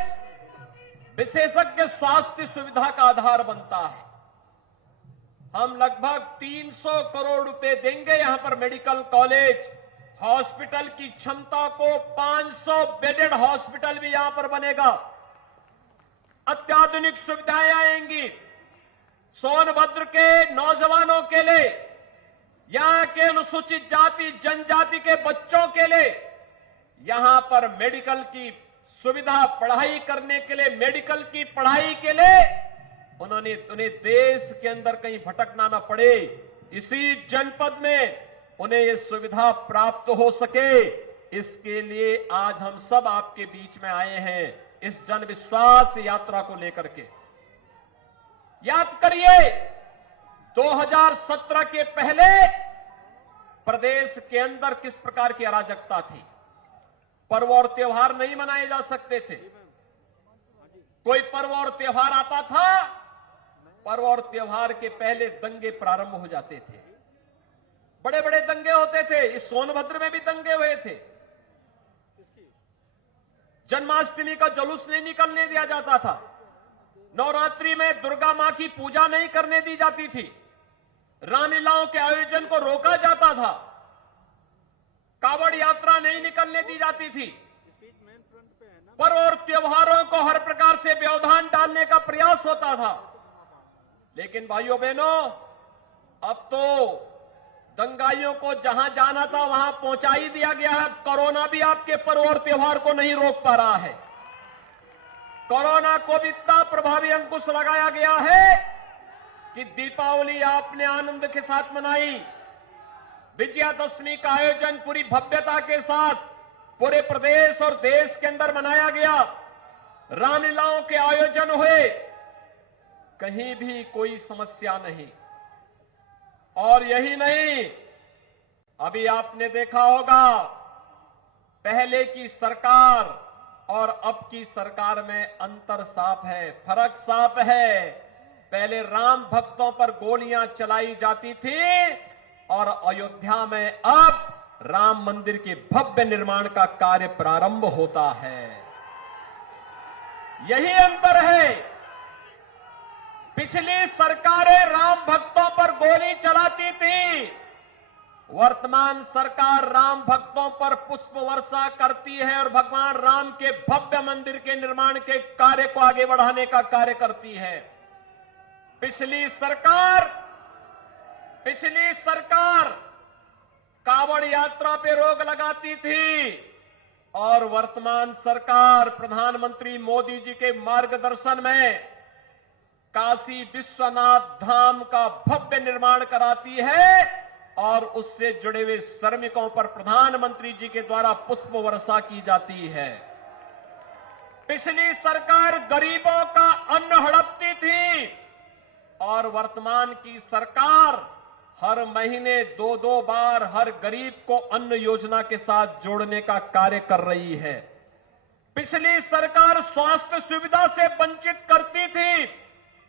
विशेषज्ञ स्वास्थ्य सुविधा का आधार बनता है। हम लगभग 300 करोड़ रुपए देंगे यहां पर मेडिकल कॉलेज, हॉस्पिटल की क्षमता को 500 बेडेड हॉस्पिटल भी यहां पर बनेगा, अत्याधुनिक सुविधाएं आएंगी सोनभद्र के नौजवानों के लिए, यहां के अनुसूचित जाति जनजाति के बच्चों के लिए यहां पर मेडिकल की सुविधा, पढ़ाई करने के लिए, मेडिकल की पढ़ाई के लिए उन्हें देश के अंदर कहीं भटकना ना पड़े, इसी जनपद में उन्हें यह सुविधा प्राप्त हो सके, इसके लिए आज हम सब आपके बीच में आए हैं इस जन विश्वास यात्रा को लेकर के। याद करिए 2017 के पहले प्रदेश के अंदर किस प्रकार की अराजकता थी। पर्व और त्योहार नहीं मनाए जा सकते थे। कोई पर्व और त्योहार आता था, पर्व और त्योहार के पहले दंगे प्रारंभ हो जाते थे, बड़े बड़े दंगे होते थे। इस सोनभद्र में भी दंगे हुए थे। जन्माष्टमी का जुलूस नहीं निकलने दिया जाता था, नवरात्रि में दुर्गा मां की पूजा नहीं करने दी जाती थी, रामलीलाओं के आयोजन को रोका जाता था, कावड़ यात्रा नहीं निकलने दी जाती थी। पर्व और त्योहारों को हर प्रकार से व्यवधान डालने का प्रयास होता था। लेकिन भाइयों बहनों, अब तो दंगाइयों को जहां जाना था वहां पहुंचा ही दिया गया है। कोरोना भी आपके पर्व और त्योहार को नहीं रोक पा रहा है। कोरोना को भी इतना प्रभावी अंकुश लगाया गया है कि दीपावली आपने आनंद के साथ मनाई, विजयादशमी का आयोजन पूरी भव्यता के साथ पूरे प्रदेश और देश के अंदर मनाया गया, रामलीलाओं के आयोजन हुए, कहीं भी कोई समस्या नहीं। और यही नहीं, अभी आपने देखा होगा पहले की सरकार और अब की सरकार में अंतर साफ है, फर्क साफ है। पहले राम भक्तों पर गोलियां चलाई जाती थी और अयोध्या में अब राम मंदिर के भव्य निर्माण का कार्य प्रारंभ होता है। यही अंतर है। पिछली सरकारें राम भक्तों पर गोली चलाती थी, वर्तमान सरकार राम भक्तों पर पुष्प वर्षा करती है और भगवान राम के भव्य मंदिर के निर्माण के कार्य को आगे बढ़ाने का कार्य करती है। पिछली सरकार कावड़ यात्रा पे रोक लगाती थी और वर्तमान सरकार प्रधानमंत्री मोदी जी के मार्गदर्शन में काशी विश्वनाथ धाम का भव्य निर्माण कराती है और उससे जुड़े हुए श्रमिकों पर प्रधानमंत्री जी के द्वारा पुष्प वर्षा की जाती है। पिछली सरकार गरीबों का अन्न हड़पती थी और वर्तमान की सरकार हर महीने 2-2 बार हर गरीब को अन्न योजना के साथ जोड़ने का कार्य कर रही है। पिछली सरकार स्वास्थ्य सुविधा से वंचित करती थी,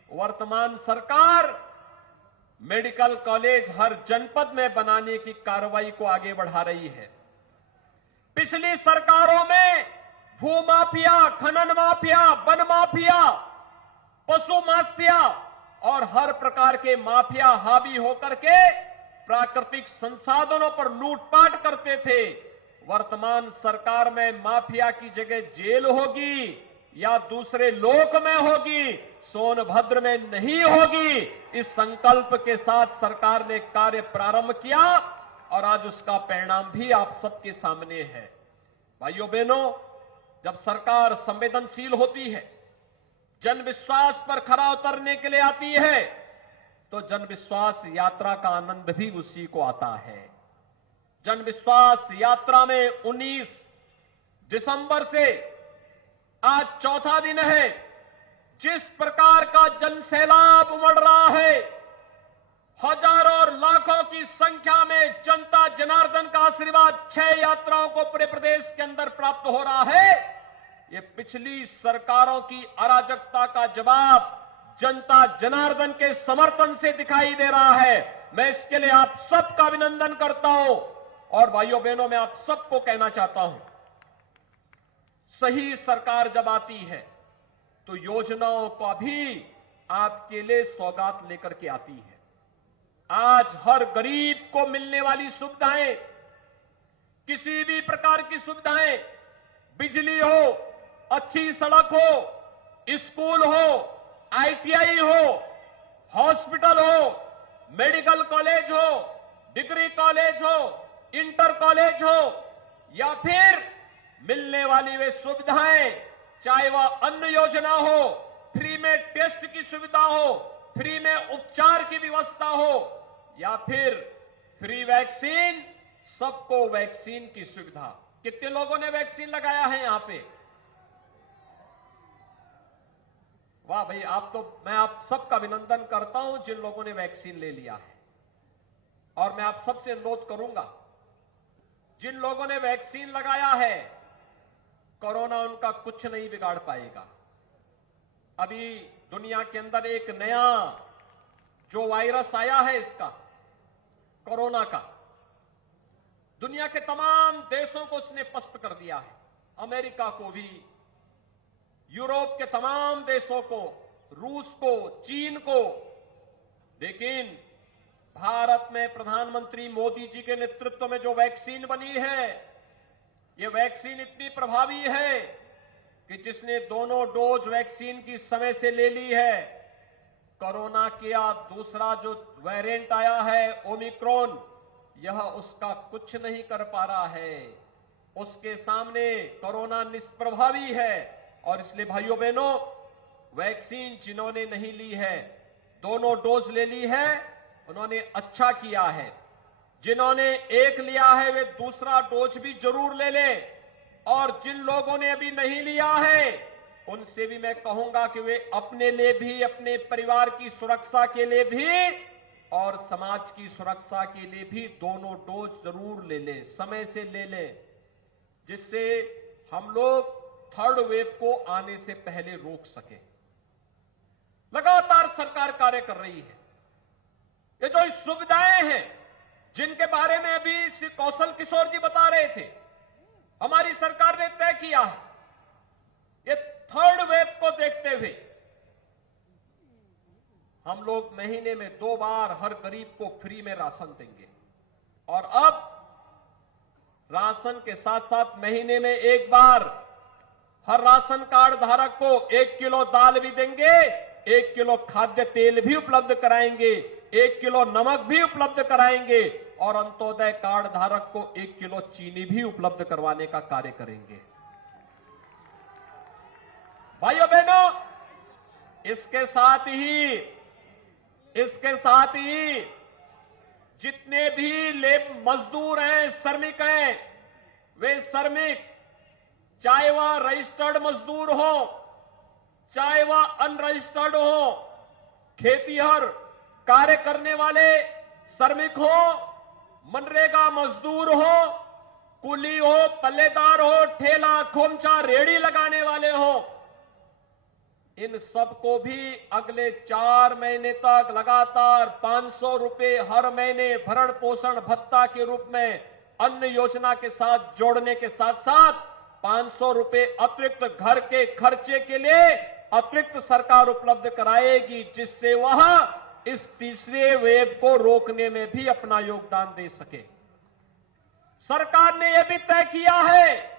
वर्तमान सरकार मेडिकल कॉलेज हर जनपद में बनाने की कार्रवाई को आगे बढ़ा रही है। पिछली सरकारों में भू माफिया, खनन माफिया, वन माफिया, पशु माफिया और हर प्रकार के माफिया हावी होकर के प्राकृतिक संसाधनों पर लूटपाट करते थे। वर्तमान सरकार में माफिया की जगह जेल होगी या दूसरे लोक में होगी, सोनभद्र में नहीं होगी। इस संकल्प के साथ सरकार ने कार्य प्रारंभ किया और आज उसका परिणाम भी आप सबके सामने है। भाइयों बहनों, जब सरकार संवेदनशील होती है, जन विश्वास पर खरा उतरने के लिए आती है, तो जन विश्वास यात्रा का आनंद भी उसी को आता है। जन विश्वास यात्रा में 19 दिसंबर से आज चौथा दिन है। जिस प्रकार का जन सैलाब उमड़ रहा है, हजारों और लाखों की संख्या में जनता जनार्दन का आशीर्वाद 6 यात्राओं को पूरे प्रदेश के अंदर प्राप्त हो रहा है। ये पिछली सरकारों की अराजकता का जवाब जनता जनार्दन के समर्थन से दिखाई दे रहा है। मैं इसके लिए आप सबका अभिनंदन करता हूं और भाइयों बहनों, मैं आप सबको कहना चाहता हूं, सही सरकार जब आती है तो योजनाओं का भी आपके लिए सौगात लेकर के आती है। आज हर गरीब को मिलने वाली सुविधाएं, किसी भी प्रकार की सुविधाएं, बिजली हो, अच्छी सड़क हो, स्कूल हो, आईटीआई हो, हॉस्पिटल हो, मेडिकल कॉलेज हो, डिग्री कॉलेज हो, इंटर कॉलेज हो, या फिर मिलने वाली वे सुविधाएं, चाहे वह अन्न योजना हो, फ्री में टेस्ट की सुविधा हो, फ्री में उपचार की व्यवस्था हो, या फिर फ्री वैक्सीन, सबको वैक्सीन की सुविधा। कितने लोगों ने वैक्सीन लगाया है यहां पे? वाह भाई, मैं आप सबका अभिनंदन करता हूं जिन लोगों ने वैक्सीन ले लिया है। और मैं आप सबसे अनुरोध करूंगा, जिन लोगों ने वैक्सीन लगाया है, कोरोना उनका कुछ नहीं बिगाड़ पाएगा। अभी दुनिया के अंदर एक नया जो वायरस आया है, इसका कोरोना का, दुनिया के तमाम देशों को उसने पस्त कर दिया है। अमेरिका को भी, यूरोप के तमाम देशों को, रूस को, चीन को। लेकिन भारत में प्रधानमंत्री मोदी जी के नेतृत्व में जो वैक्सीन बनी है, ये वैक्सीन इतनी प्रभावी है कि जिसने दोनों डोज वैक्सीन की समय से ले ली है, कोरोना का दूसरा जो वेरिएंट आया है ओमिक्रॉन, यह उसका कुछ नहीं कर पा रहा है। उसके सामने कोरोना निष्प्रभावी है। और इसलिए भाइयों बहनों, वैक्सीन जिन्होंने नहीं ली है, दोनों डोज ले ली है, उन्होंने अच्छा किया है। जिन्होंने एक लिया है वे दूसरा डोज भी जरूर ले लें। और जिन लोगों ने अभी नहीं लिया है, उनसे भी मैं कहूंगा कि वे अपने लिए भी, अपने परिवार की सुरक्षा के लिए भी और समाज की सुरक्षा के लिए भी दोनों डोज जरूर ले लें, समय से ले लें, जिससे हम लोग थर्ड वेव को आने से पहले रोक सके। लगातार सरकार कार्य कर रही है। ये जो सुविधाएं हैं जिनके बारे में अभी श्री कौशल किशोर जी बता रहे थे, हमारी सरकार ने तय किया है, ये थर्ड वेव को देखते हुए हम लोग महीने में 2 बार हर गरीब को फ्री में राशन देंगे। और अब राशन के साथ साथ महीने में 1 बार हर राशन कार्ड धारक को 1 किलो दाल भी देंगे, 1 किलो खाद्य तेल भी उपलब्ध कराएंगे, 1 किलो नमक भी उपलब्ध कराएंगे और अंत्योदय कार्ड धारक को 1 किलो चीनी भी उपलब्ध करवाने का कार्य करेंगे। भाइयों बहनों, इसके साथ ही जितने भी लेब मजदूर हैं, श्रमिक हैं, वे श्रमिक, चाहे वह रजिस्टर्ड मजदूर हो, चाहे वह अनरजिस्टर्ड हो, खेतीहर कार्य करने वाले श्रमिक हो, मनरेगा मजदूर हो, कुली हो, पल्लेदार हो, ठेला खोमचा रेहड़ी लगाने वाले हो, इन सबको भी अगले 4 महीने तक लगातार 500 रुपए हर महीने भरण पोषण भत्ता के रूप में अन्न योजना के साथ जोड़ने के साथ साथ 500 रुपए अतिरिक्त घर के खर्चे के लिए अतिरिक्त सरकार उपलब्ध कराएगी, जिससे वह इस तीसरे वेव को रोकने में भी अपना योगदान दे सके। सरकार ने यह भी तय किया है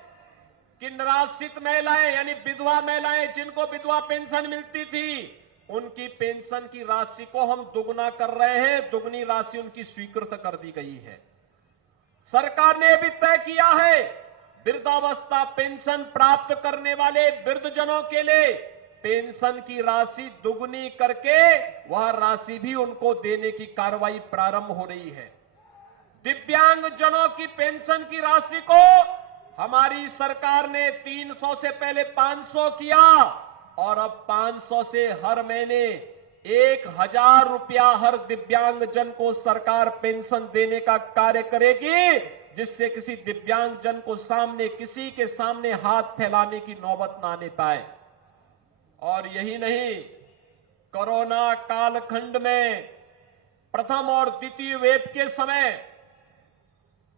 कि निराश्रित महिलाएं यानी विधवा महिलाएं जिनको विधवा पेंशन मिलती थी, उनकी पेंशन की राशि को हम दुगना कर रहे हैं, दुगनी राशि उनकी स्वीकृत कर दी गई है। सरकार ने भी तय किया है वृद्धावस्था पेंशन प्राप्त करने वाले वृद्धजनों के लिए पेंशन की राशि दुगनी करके वह राशि भी उनको देने की कार्रवाई प्रारंभ हो रही है। दिव्यांगजनों की पेंशन की राशि को हमारी सरकार ने 300 से पहले 500 किया और अब 500 से हर महीने 1000 रुपया हर दिव्यांगजन को सरकार पेंशन देने का कार्य करेगी, जिससे किसी दिव्यांगजन को किसी के सामने हाथ फैलाने की नौबत ना आने पाए। और यही नहीं, कोरोना कालखंड में प्रथम और द्वितीय वेव के समय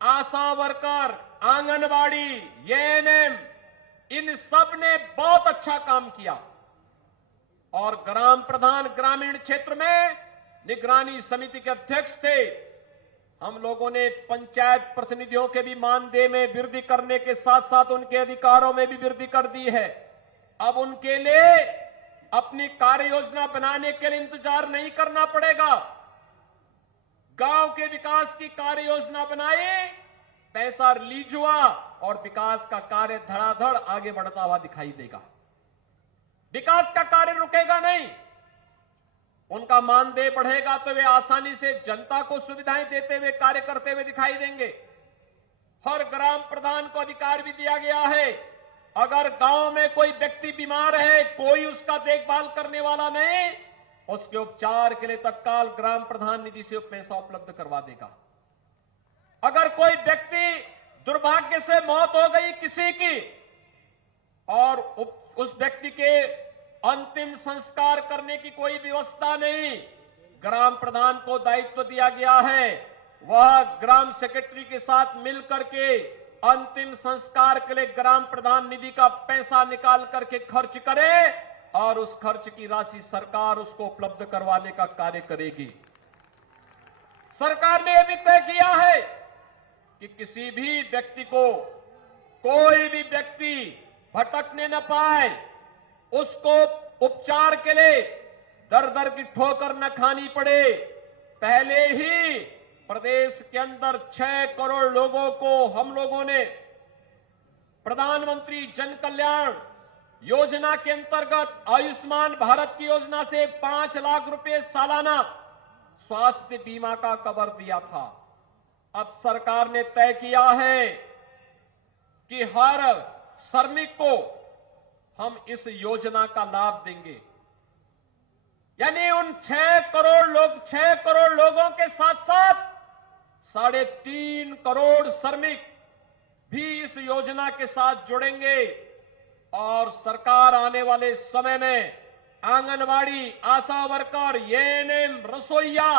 आशा वर्कर, आंगनबाड़ी, एएनएम, इन सब ने बहुत अच्छा काम किया और ग्राम प्रधान ग्रामीण क्षेत्र में निगरानी समिति के अध्यक्ष थे। हम लोगों ने पंचायत प्रतिनिधियों के भी मानदेय में वृद्धि करने के साथ साथ उनके अधिकारों में भी वृद्धि कर दी है। अब उनके लिए अपनी कार्य योजना बनाने के लिए इंतजार नहीं करना पड़ेगा। गांव के विकास की कार्य योजना बनाई, पैसा रिलीज हुआ और विकास का कार्य धड़ाधड़ आगे बढ़ता हुआ दिखाई देगा। विकास का कार्य रुकेगा नहीं। उनका मानदेय बढ़ेगा तो वे आसानी से जनता को सुविधाएं देते हुए कार्य करते हुए दिखाई देंगे। हर ग्राम प्रधान को अधिकार भी दिया गया है, अगर गांव में कोई व्यक्ति बीमार है, कोई उसका देखभाल करने वाला नहीं, उसके उपचार के लिए तत्काल ग्राम प्रधान निधि से पैसा उपलब्ध करवा देगा। अगर कोई व्यक्ति दुर्भाग्य से मौत हो गई किसी की और उस व्यक्ति के अंतिम संस्कार करने की कोई व्यवस्था नहीं, ग्राम प्रधान को दायित्व दिया गया है, वह ग्राम सेक्रेटरी के साथ मिलकर के अंतिम संस्कार के लिए ग्राम प्रधान निधि का पैसा निकाल करके खर्च करे और उस खर्च की राशि सरकार उसको उपलब्ध करवाने का कार्य करेगी। सरकार ने यह भी तय किया है कि किसी भी व्यक्ति को, कोई भी व्यक्ति भटकने न पाए, उसको उपचार के लिए दर दर की ठोकर न खानी पड़े। पहले ही प्रदेश के अंदर 6 करोड़ लोगों को हम लोगों ने प्रधानमंत्री जन कल्याण योजना के अंतर्गत आयुष्मान भारत की योजना से 5 लाख रुपए सालाना स्वास्थ्य बीमा का कवर दिया था। अब सरकार ने तय किया है कि हर श्रमिक को हम इस योजना का लाभ देंगे, यानी उन 6 करोड़ लोगों के साथ साथ 3.5 करोड़ श्रमिक भी इस योजना के साथ जुड़ेंगे और सरकार आने वाले समय में आंगनबाड़ी, आशा वर्कर, एएनएम, रसोइया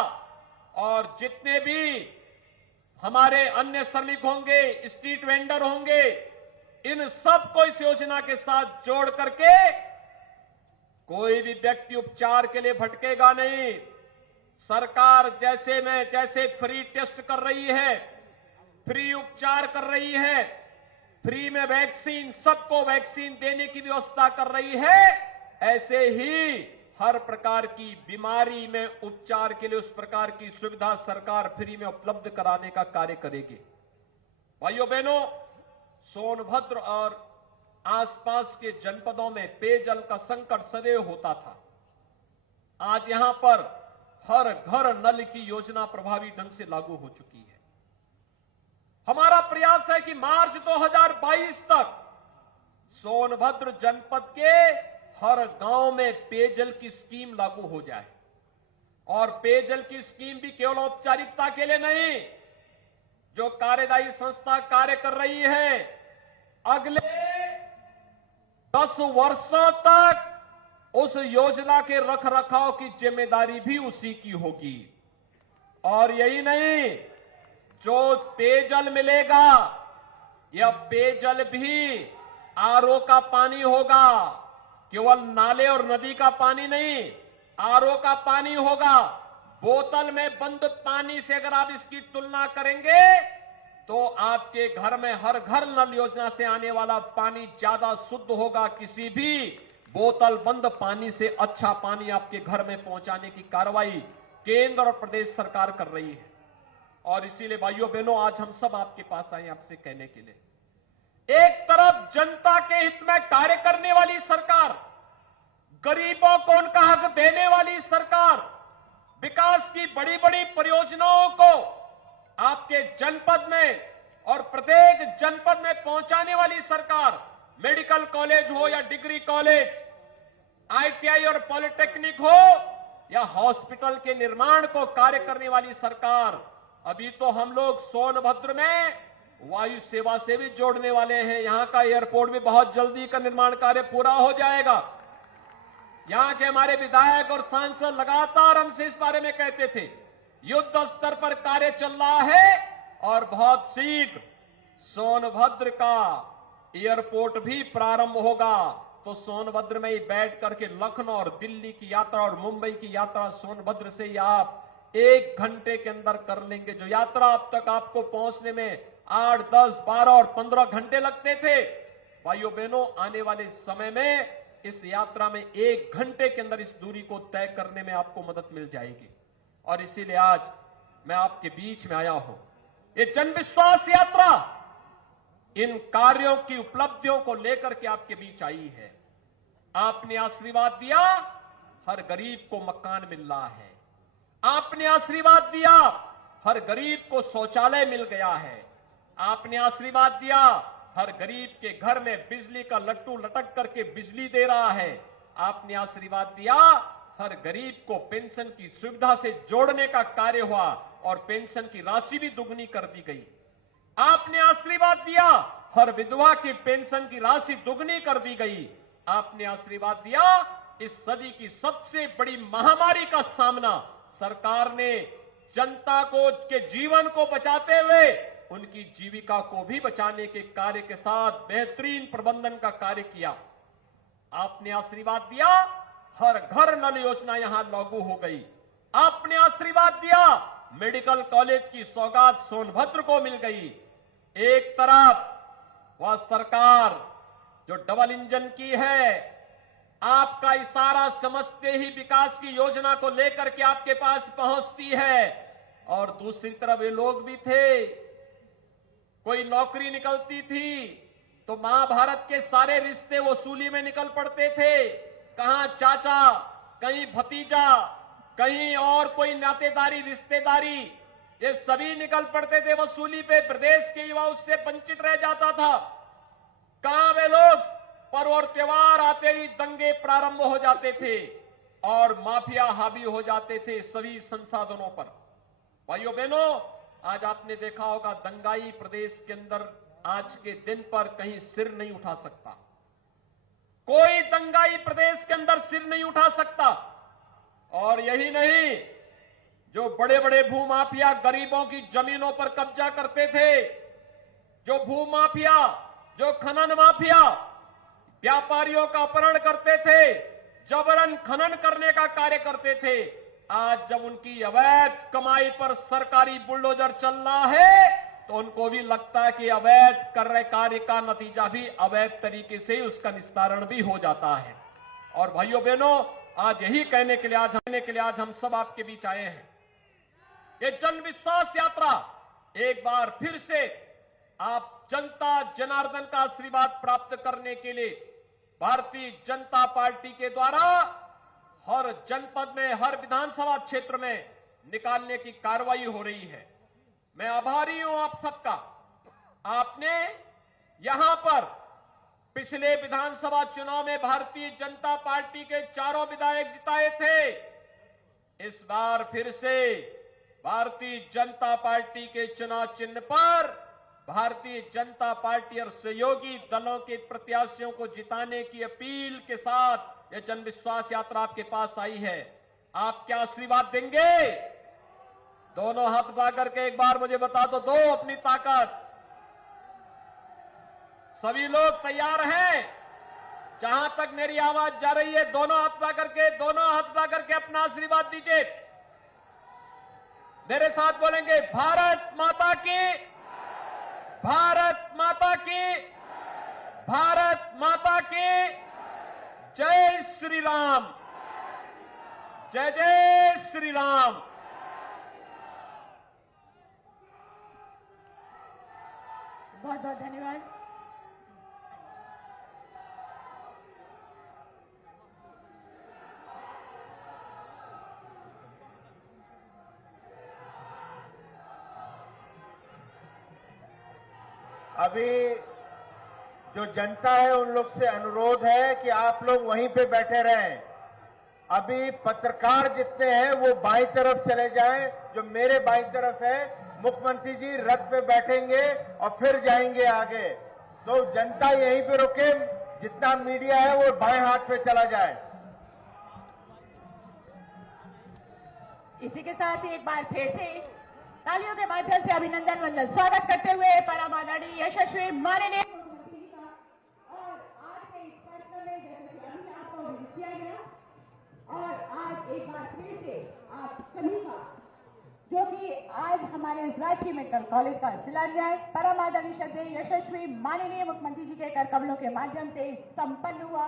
और जितने भी हमारे अन्य श्रमिक होंगे, स्ट्रीट वेंडर होंगे, इन सबको इस योजना के साथ जोड़ करके कोई भी व्यक्ति उपचार के लिए भटकेगा नहीं। सरकार जैसे फ्री टेस्ट कर रही है, फ्री उपचार कर रही है, फ्री में वैक्सीन, सबको वैक्सीन देने की व्यवस्था कर रही है, ऐसे ही हर प्रकार की बीमारी में उपचार के लिए उस प्रकार की सुविधा सरकार फ्री में उपलब्ध कराने का कार्य करेगी। भाइयों बहनों, सोनभद्र और आसपास के जनपदों में पेयजल का संकट सदैव होता था। आज यहां पर हर घर नल की योजना प्रभावी ढंग से लागू हो चुकी है। हमारा प्रयास है कि मार्च 2022 तक सोनभद्र जनपद के हर गांव में पेयजल की स्कीम लागू हो जाए और पेयजल की स्कीम भी केवल औपचारिकता के लिए नहीं, जो कार्यदायी संस्था कार्य कर रही है, अगले 10 वर्षों तक उस योजना के रखरखाव की जिम्मेदारी भी उसी की होगी। और यही नहीं, जो पेयजल मिलेगा, यह पेयजल भी आरओ का पानी होगा, केवल नाले और नदी का पानी नहीं, आरओ का पानी होगा। बोतल में बंद पानी से अगर आप इसकी तुलना करेंगे तो आपके घर में हर घर नल योजना से आने वाला पानी ज्यादा शुद्ध होगा। किसी भी बोतल बंद पानी से अच्छा पानी आपके घर में पहुंचाने की कार्रवाई केंद्र और प्रदेश सरकार कर रही है। और इसीलिए भाइयों बहनों, आज हम सब आपके पास आए आपसे कहने के लिए, हित में कार्य करने वाली सरकार, गरीबों को उनका हक देने वाली सरकार, विकास की बड़ी बड़ी परियोजनाओं को आपके जनपद में और प्रत्येक जनपद में पहुंचाने वाली सरकार, मेडिकल कॉलेज हो या डिग्री कॉलेज, आईटीआई और पॉलिटेक्निक हो या हॉस्पिटल के निर्माण को कार्य करने वाली सरकार। अभी तो हम लोग सोनभद्र में वायु सेवा से भी जोड़ने वाले हैं। यहां का एयरपोर्ट भी बहुत जल्दी का निर्माण कार्य पूरा हो जाएगा। यहां के हमारे विधायक और सांसद लगातार हमसे इस बारे में कहते थे, युद्ध स्तर पर कार्य चल रहा है और बहुत शीघ्र सोनभद्र का एयरपोर्ट भी प्रारंभ होगा। तो सोनभद्र में ही बैठ करके लखनऊ और दिल्ली की यात्रा और मुंबई की यात्रा सोनभद्र से ही आप 1 घंटे के अंदर कर लेंगे। जो यात्रा अब तक आपको पहुंचने में 8, 10, 12 और 15 घंटे लगते थे, भाइयों बहनों, आने वाले समय में इस यात्रा में 1 घंटे के अंदर इस दूरी को तय करने में आपको मदद मिल जाएगी। और इसीलिए आज मैं आपके बीच में आया हूं। ये जन विश्वास यात्रा इन कार्यों की उपलब्धियों को लेकर के आपके बीच आई है। आपने आशीर्वाद दिया, हर गरीब को मकान मिल रहा है। आपने आशीर्वाद दिया, हर गरीब को शौचालय मिल गया है। आपने आशीर्वाद दिया, हर गरीब के घर में बिजली का लट्टू लटक करके बिजली दे रहा है। आपने आशीर्वाद दिया, हर गरीब को पेंशन की सुविधा से जोड़ने का कार्य हुआ और पेंशन की राशि भी दुगनी कर दी गई। आपने आशीर्वाद दिया, हर विधवा की पेंशन की राशि दुगनी कर दी गई। आपने आशीर्वाद दिया, इस सदी की सबसे बड़ी महामारी का सामना सरकार ने जनता को के जीवन को बचाते हुए उनकी जीविका को भी बचाने के कार्य के साथ बेहतरीन प्रबंधन का कार्य किया। आपने आशीर्वाद दिया, हर घर नल योजना यहां लागू हो गई। आपने आशीर्वाद दिया, मेडिकल कॉलेज की सौगात सोनभद्र को मिल गई। एक तरफ वह सरकार जो डबल इंजन की है, आपका इशारा समझते ही विकास की योजना को लेकर के आपके पास पहुंचती है, और दूसरी तरफ ये लोग भी थे, कोई नौकरी निकलती थी तो महाभारत के सारे रिश्ते वसूली में निकल पड़ते थे। कहां चाचा, कहीं भतीजा, कहीं और कोई नातेदारी रिश्तेदारी, ये सभी निकल पड़ते थे वसूली पे। प्रदेश के युवा उससे वंचित रह जाता था। कहां वे लोग, पर्व और त्योहार आते ही दंगे प्रारंभ हो जाते थे और माफिया हावी हो जाते थे सभी संसाधनों पर। भाइयों बहनों, आज आपने देखा होगा दंगाई प्रदेश के अंदर आज के दिन पर कहीं सिर नहीं उठा सकता। कोई दंगाई प्रदेश के अंदर सिर नहीं उठा सकता। और यही नहीं, जो बड़े बड़े भूमाफिया गरीबों की जमीनों पर कब्जा करते थे, जो भूमाफिया, जो खनन माफिया व्यापारियों का अपहरण करते थे, जबरन खनन करने का कार्य करते थे, आज जब उनकी अवैध कमाई पर सरकारी बुलडोजर चल रहा है तो उनको भी लगता है कि अवैध कर रहे कार्य का नतीजा भी अवैध तरीके से उसका निस्तारण भी हो जाता है। और भाइयों बहनों, आज यही कहने के लिए आज हम सब आपके बीच आए हैं। ये जन विश्वास यात्रा एक बार फिर से आप जनता जनार्दन का आशीर्वाद प्राप्त करने के लिए भारतीय जनता पार्टी के द्वारा हर जनपद में, हर विधानसभा क्षेत्र में निकालने की कार्रवाई हो रही है। मैं आभारी हूं आप सबका। आपने यहां पर पिछले विधानसभा चुनाव में भारतीय जनता पार्टी के 4 विधायक जिताए थे। इस बार फिर से भारतीय जनता पार्टी के चुनाव चिन्ह पर भारतीय जनता पार्टी और सहयोगी दलों के प्रत्याशियों को जिताने की अपील के साथ यह जन विश्वास यात्रा आपके पास आई है। आप क्या आशीर्वाद देंगे? दोनों हाथ उठा करके एक बार मुझे बता दो अपनी ताकत। सभी लोग तैयार हैं? जहां तक मेरी आवाज जा रही है, दोनों हाथ उठा करके अपना आशीर्वाद दीजिए। मेरे साथ बोलेंगे, भारत माता की, भारत माता की, भारत माता की, जय श्री राम, जय जय श्री राम। बहुत बहुत धन्यवाद। अभी जो जनता है उन लोग से अनुरोध है कि आप लोग वहीं पे बैठे रहें। अभी पत्रकार जितने हैं वो बाईं तरफ चले जाएं, जो मेरे बाईं तरफ है। मुख्यमंत्री जी रथ पे बैठेंगे और फिर जाएंगे आगे, तो जनता यहीं पे रुके। जितना मीडिया है वो बाएं हाथ पे चला जाए। इसी के साथ ही एक बार फिर से तालियों के माध्यम से अभिनंदन वंदन स्वागत करते हुए परम आदरणीय यशस्वी माननीय और आज के इस कार्यक्रम में जैसे कि अभी आपको विदित किया गया और आज एक बार फिर से आप सभी का जो कि आज हमारे इस राजकीय मेडिकल कॉलेज का शिलान्यास परम आदरणीय श्रद्धेय यशस्वी माननीय मुख्यमंत्री जी के कर कमलों के माध्यम से संपन्न हुआ।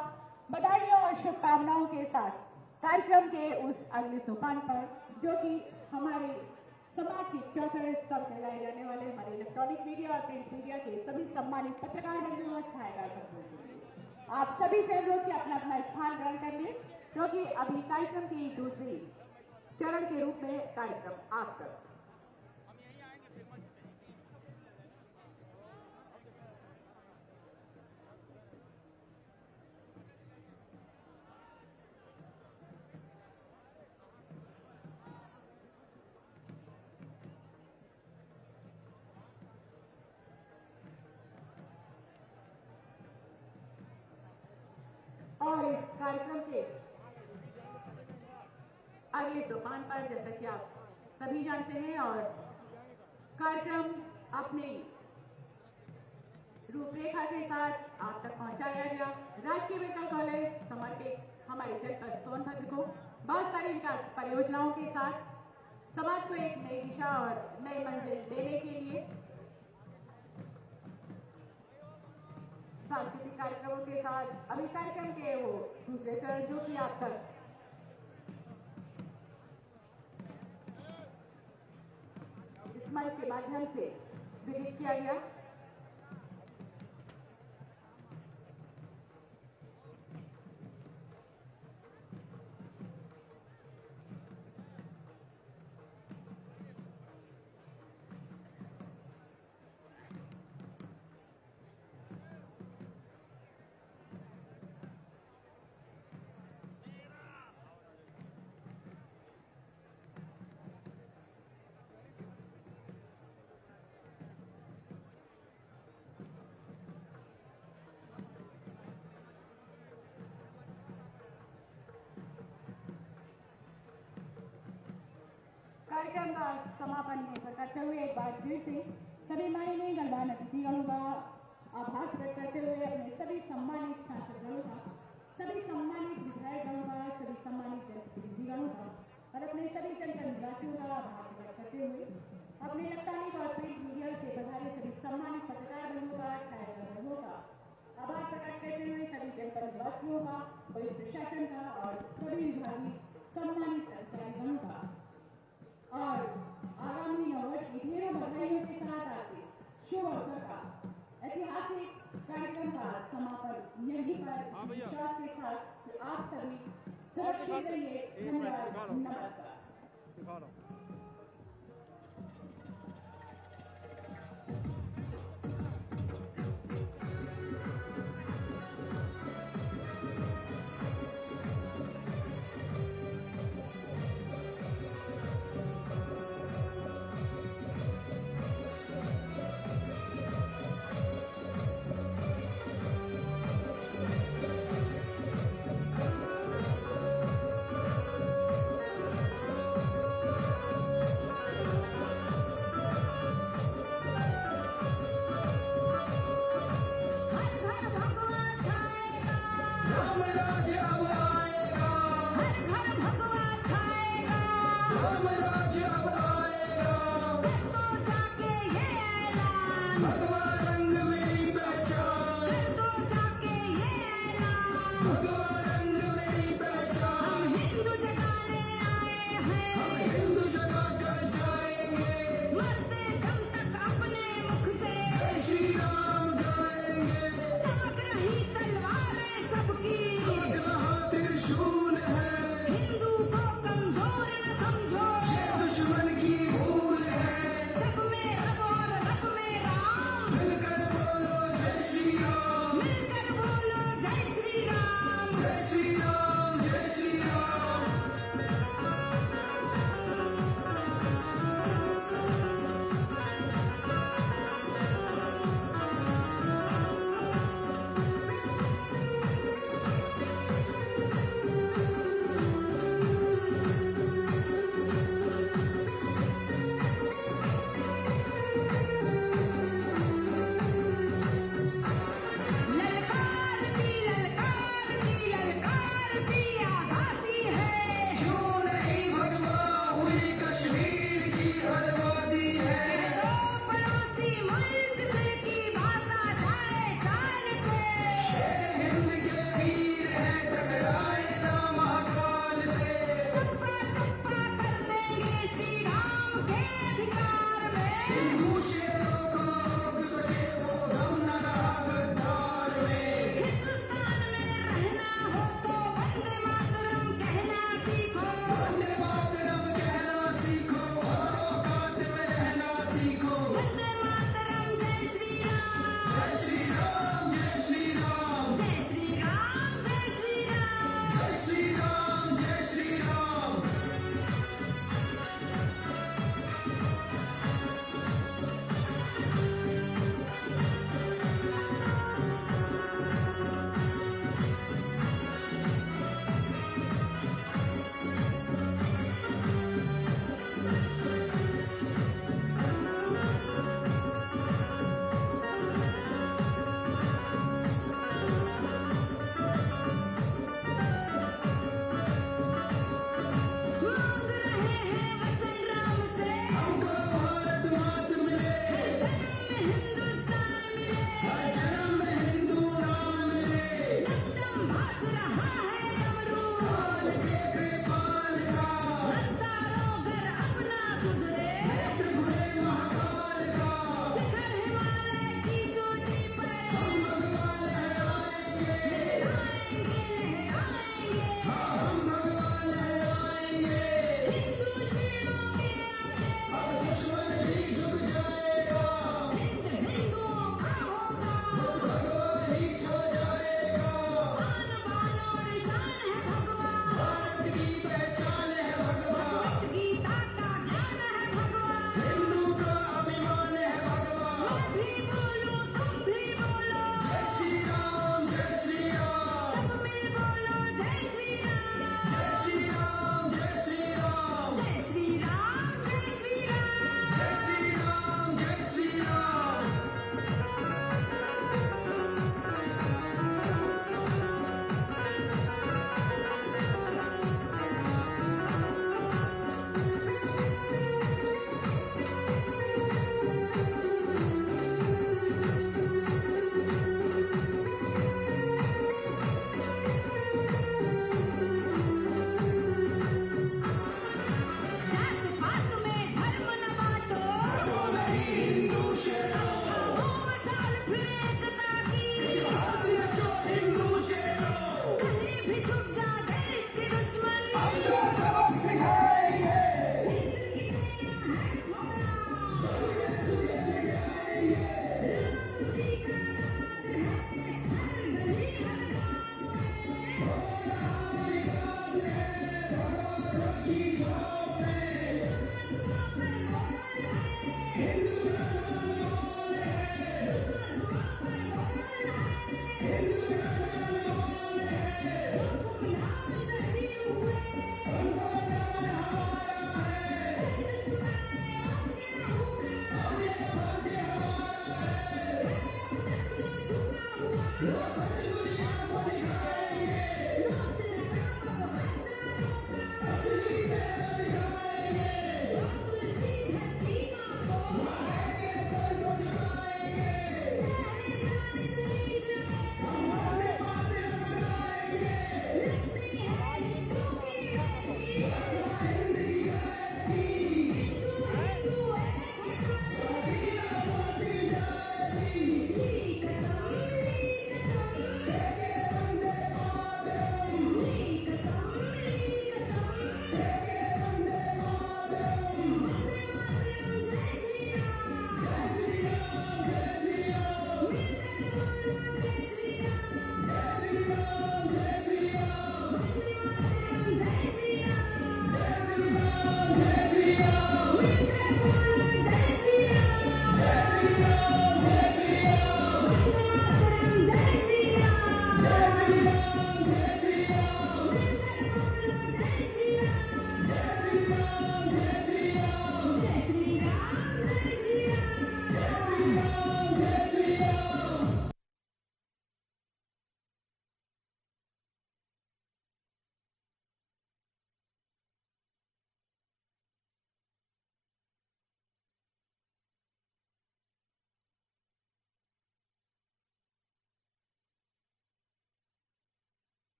बधाइयों और शुभकामनाओं के साथ कार्यक्रम के उस अगले सोपान पर जो कि हमारे समाज के चौथे स्तंभ कहलाए जाने वाले हमारे इलेक्ट्रॉनिक मीडिया और प्रिंट मीडिया के सभी सम्मानित पत्रकार बंधुओं और छायाकार बंधुओं, आप सभी से अनुरोध कि अपना अपना स्थान ग्रहण कर लें, क्योंकि अभी कार्यक्रम की दूसरी चरण के रूप में कार्यक्रम आप कर और इस कार्यक्रम के अगले सोपान पर जैसा कि आप सभी जानते हैं और कार्यक्रम अपने रूपरेखा के साथ आप तक पहुंचाया गया। राजकीय मेडिकल कॉलेज समर्पित हमारे जनपद सोनभद्र को बहुत सारी विकास परियोजनाओं के साथ समाज को एक नई दिशा और नई मंजिल देने के लिए सांस्कृतिक कार्यक्रमों के साथ अभी कार्यक्रम के वो दूसरे चरण जो कि आप तक इस मंच के माध्यम से विदित किया गया। कार्यक्रम का समापन करते हुए एक बार फिर से सभी माननीय गणमान्य अतिथिगणों का आभार प्रकट करते हुए अपने सभी सम्मानित सांसदगणों का, सभी सम्मानित विधायकगणों का, सभी सम्मानित जनप्रतिनिधिगणों का और अपने सभी जनपद निवासियों का आभार प्रकट करते हुए अपने इलेक्ट्रॉनिक और प्रिंट मीडिया से पधारे सभी सम्मानित पत्रकार बंधुओं का, छायाकार बंधुओं का आभार प्रकट करते हुए सभी जनपद निवासियों का, पुलिस प्रशासन का और सभी विभागीय सम्मानित अधिकारीगणों का और आगामी नववर्ष की ढेरों बधाइयों के साथ आज शुभ अवसर का ऐतिहासिक कार्यक्रम का समापन यहीं पर विश्वास के साथ आप सभी सुरक्षित रहिए। धन्यवाद। नमस्कार।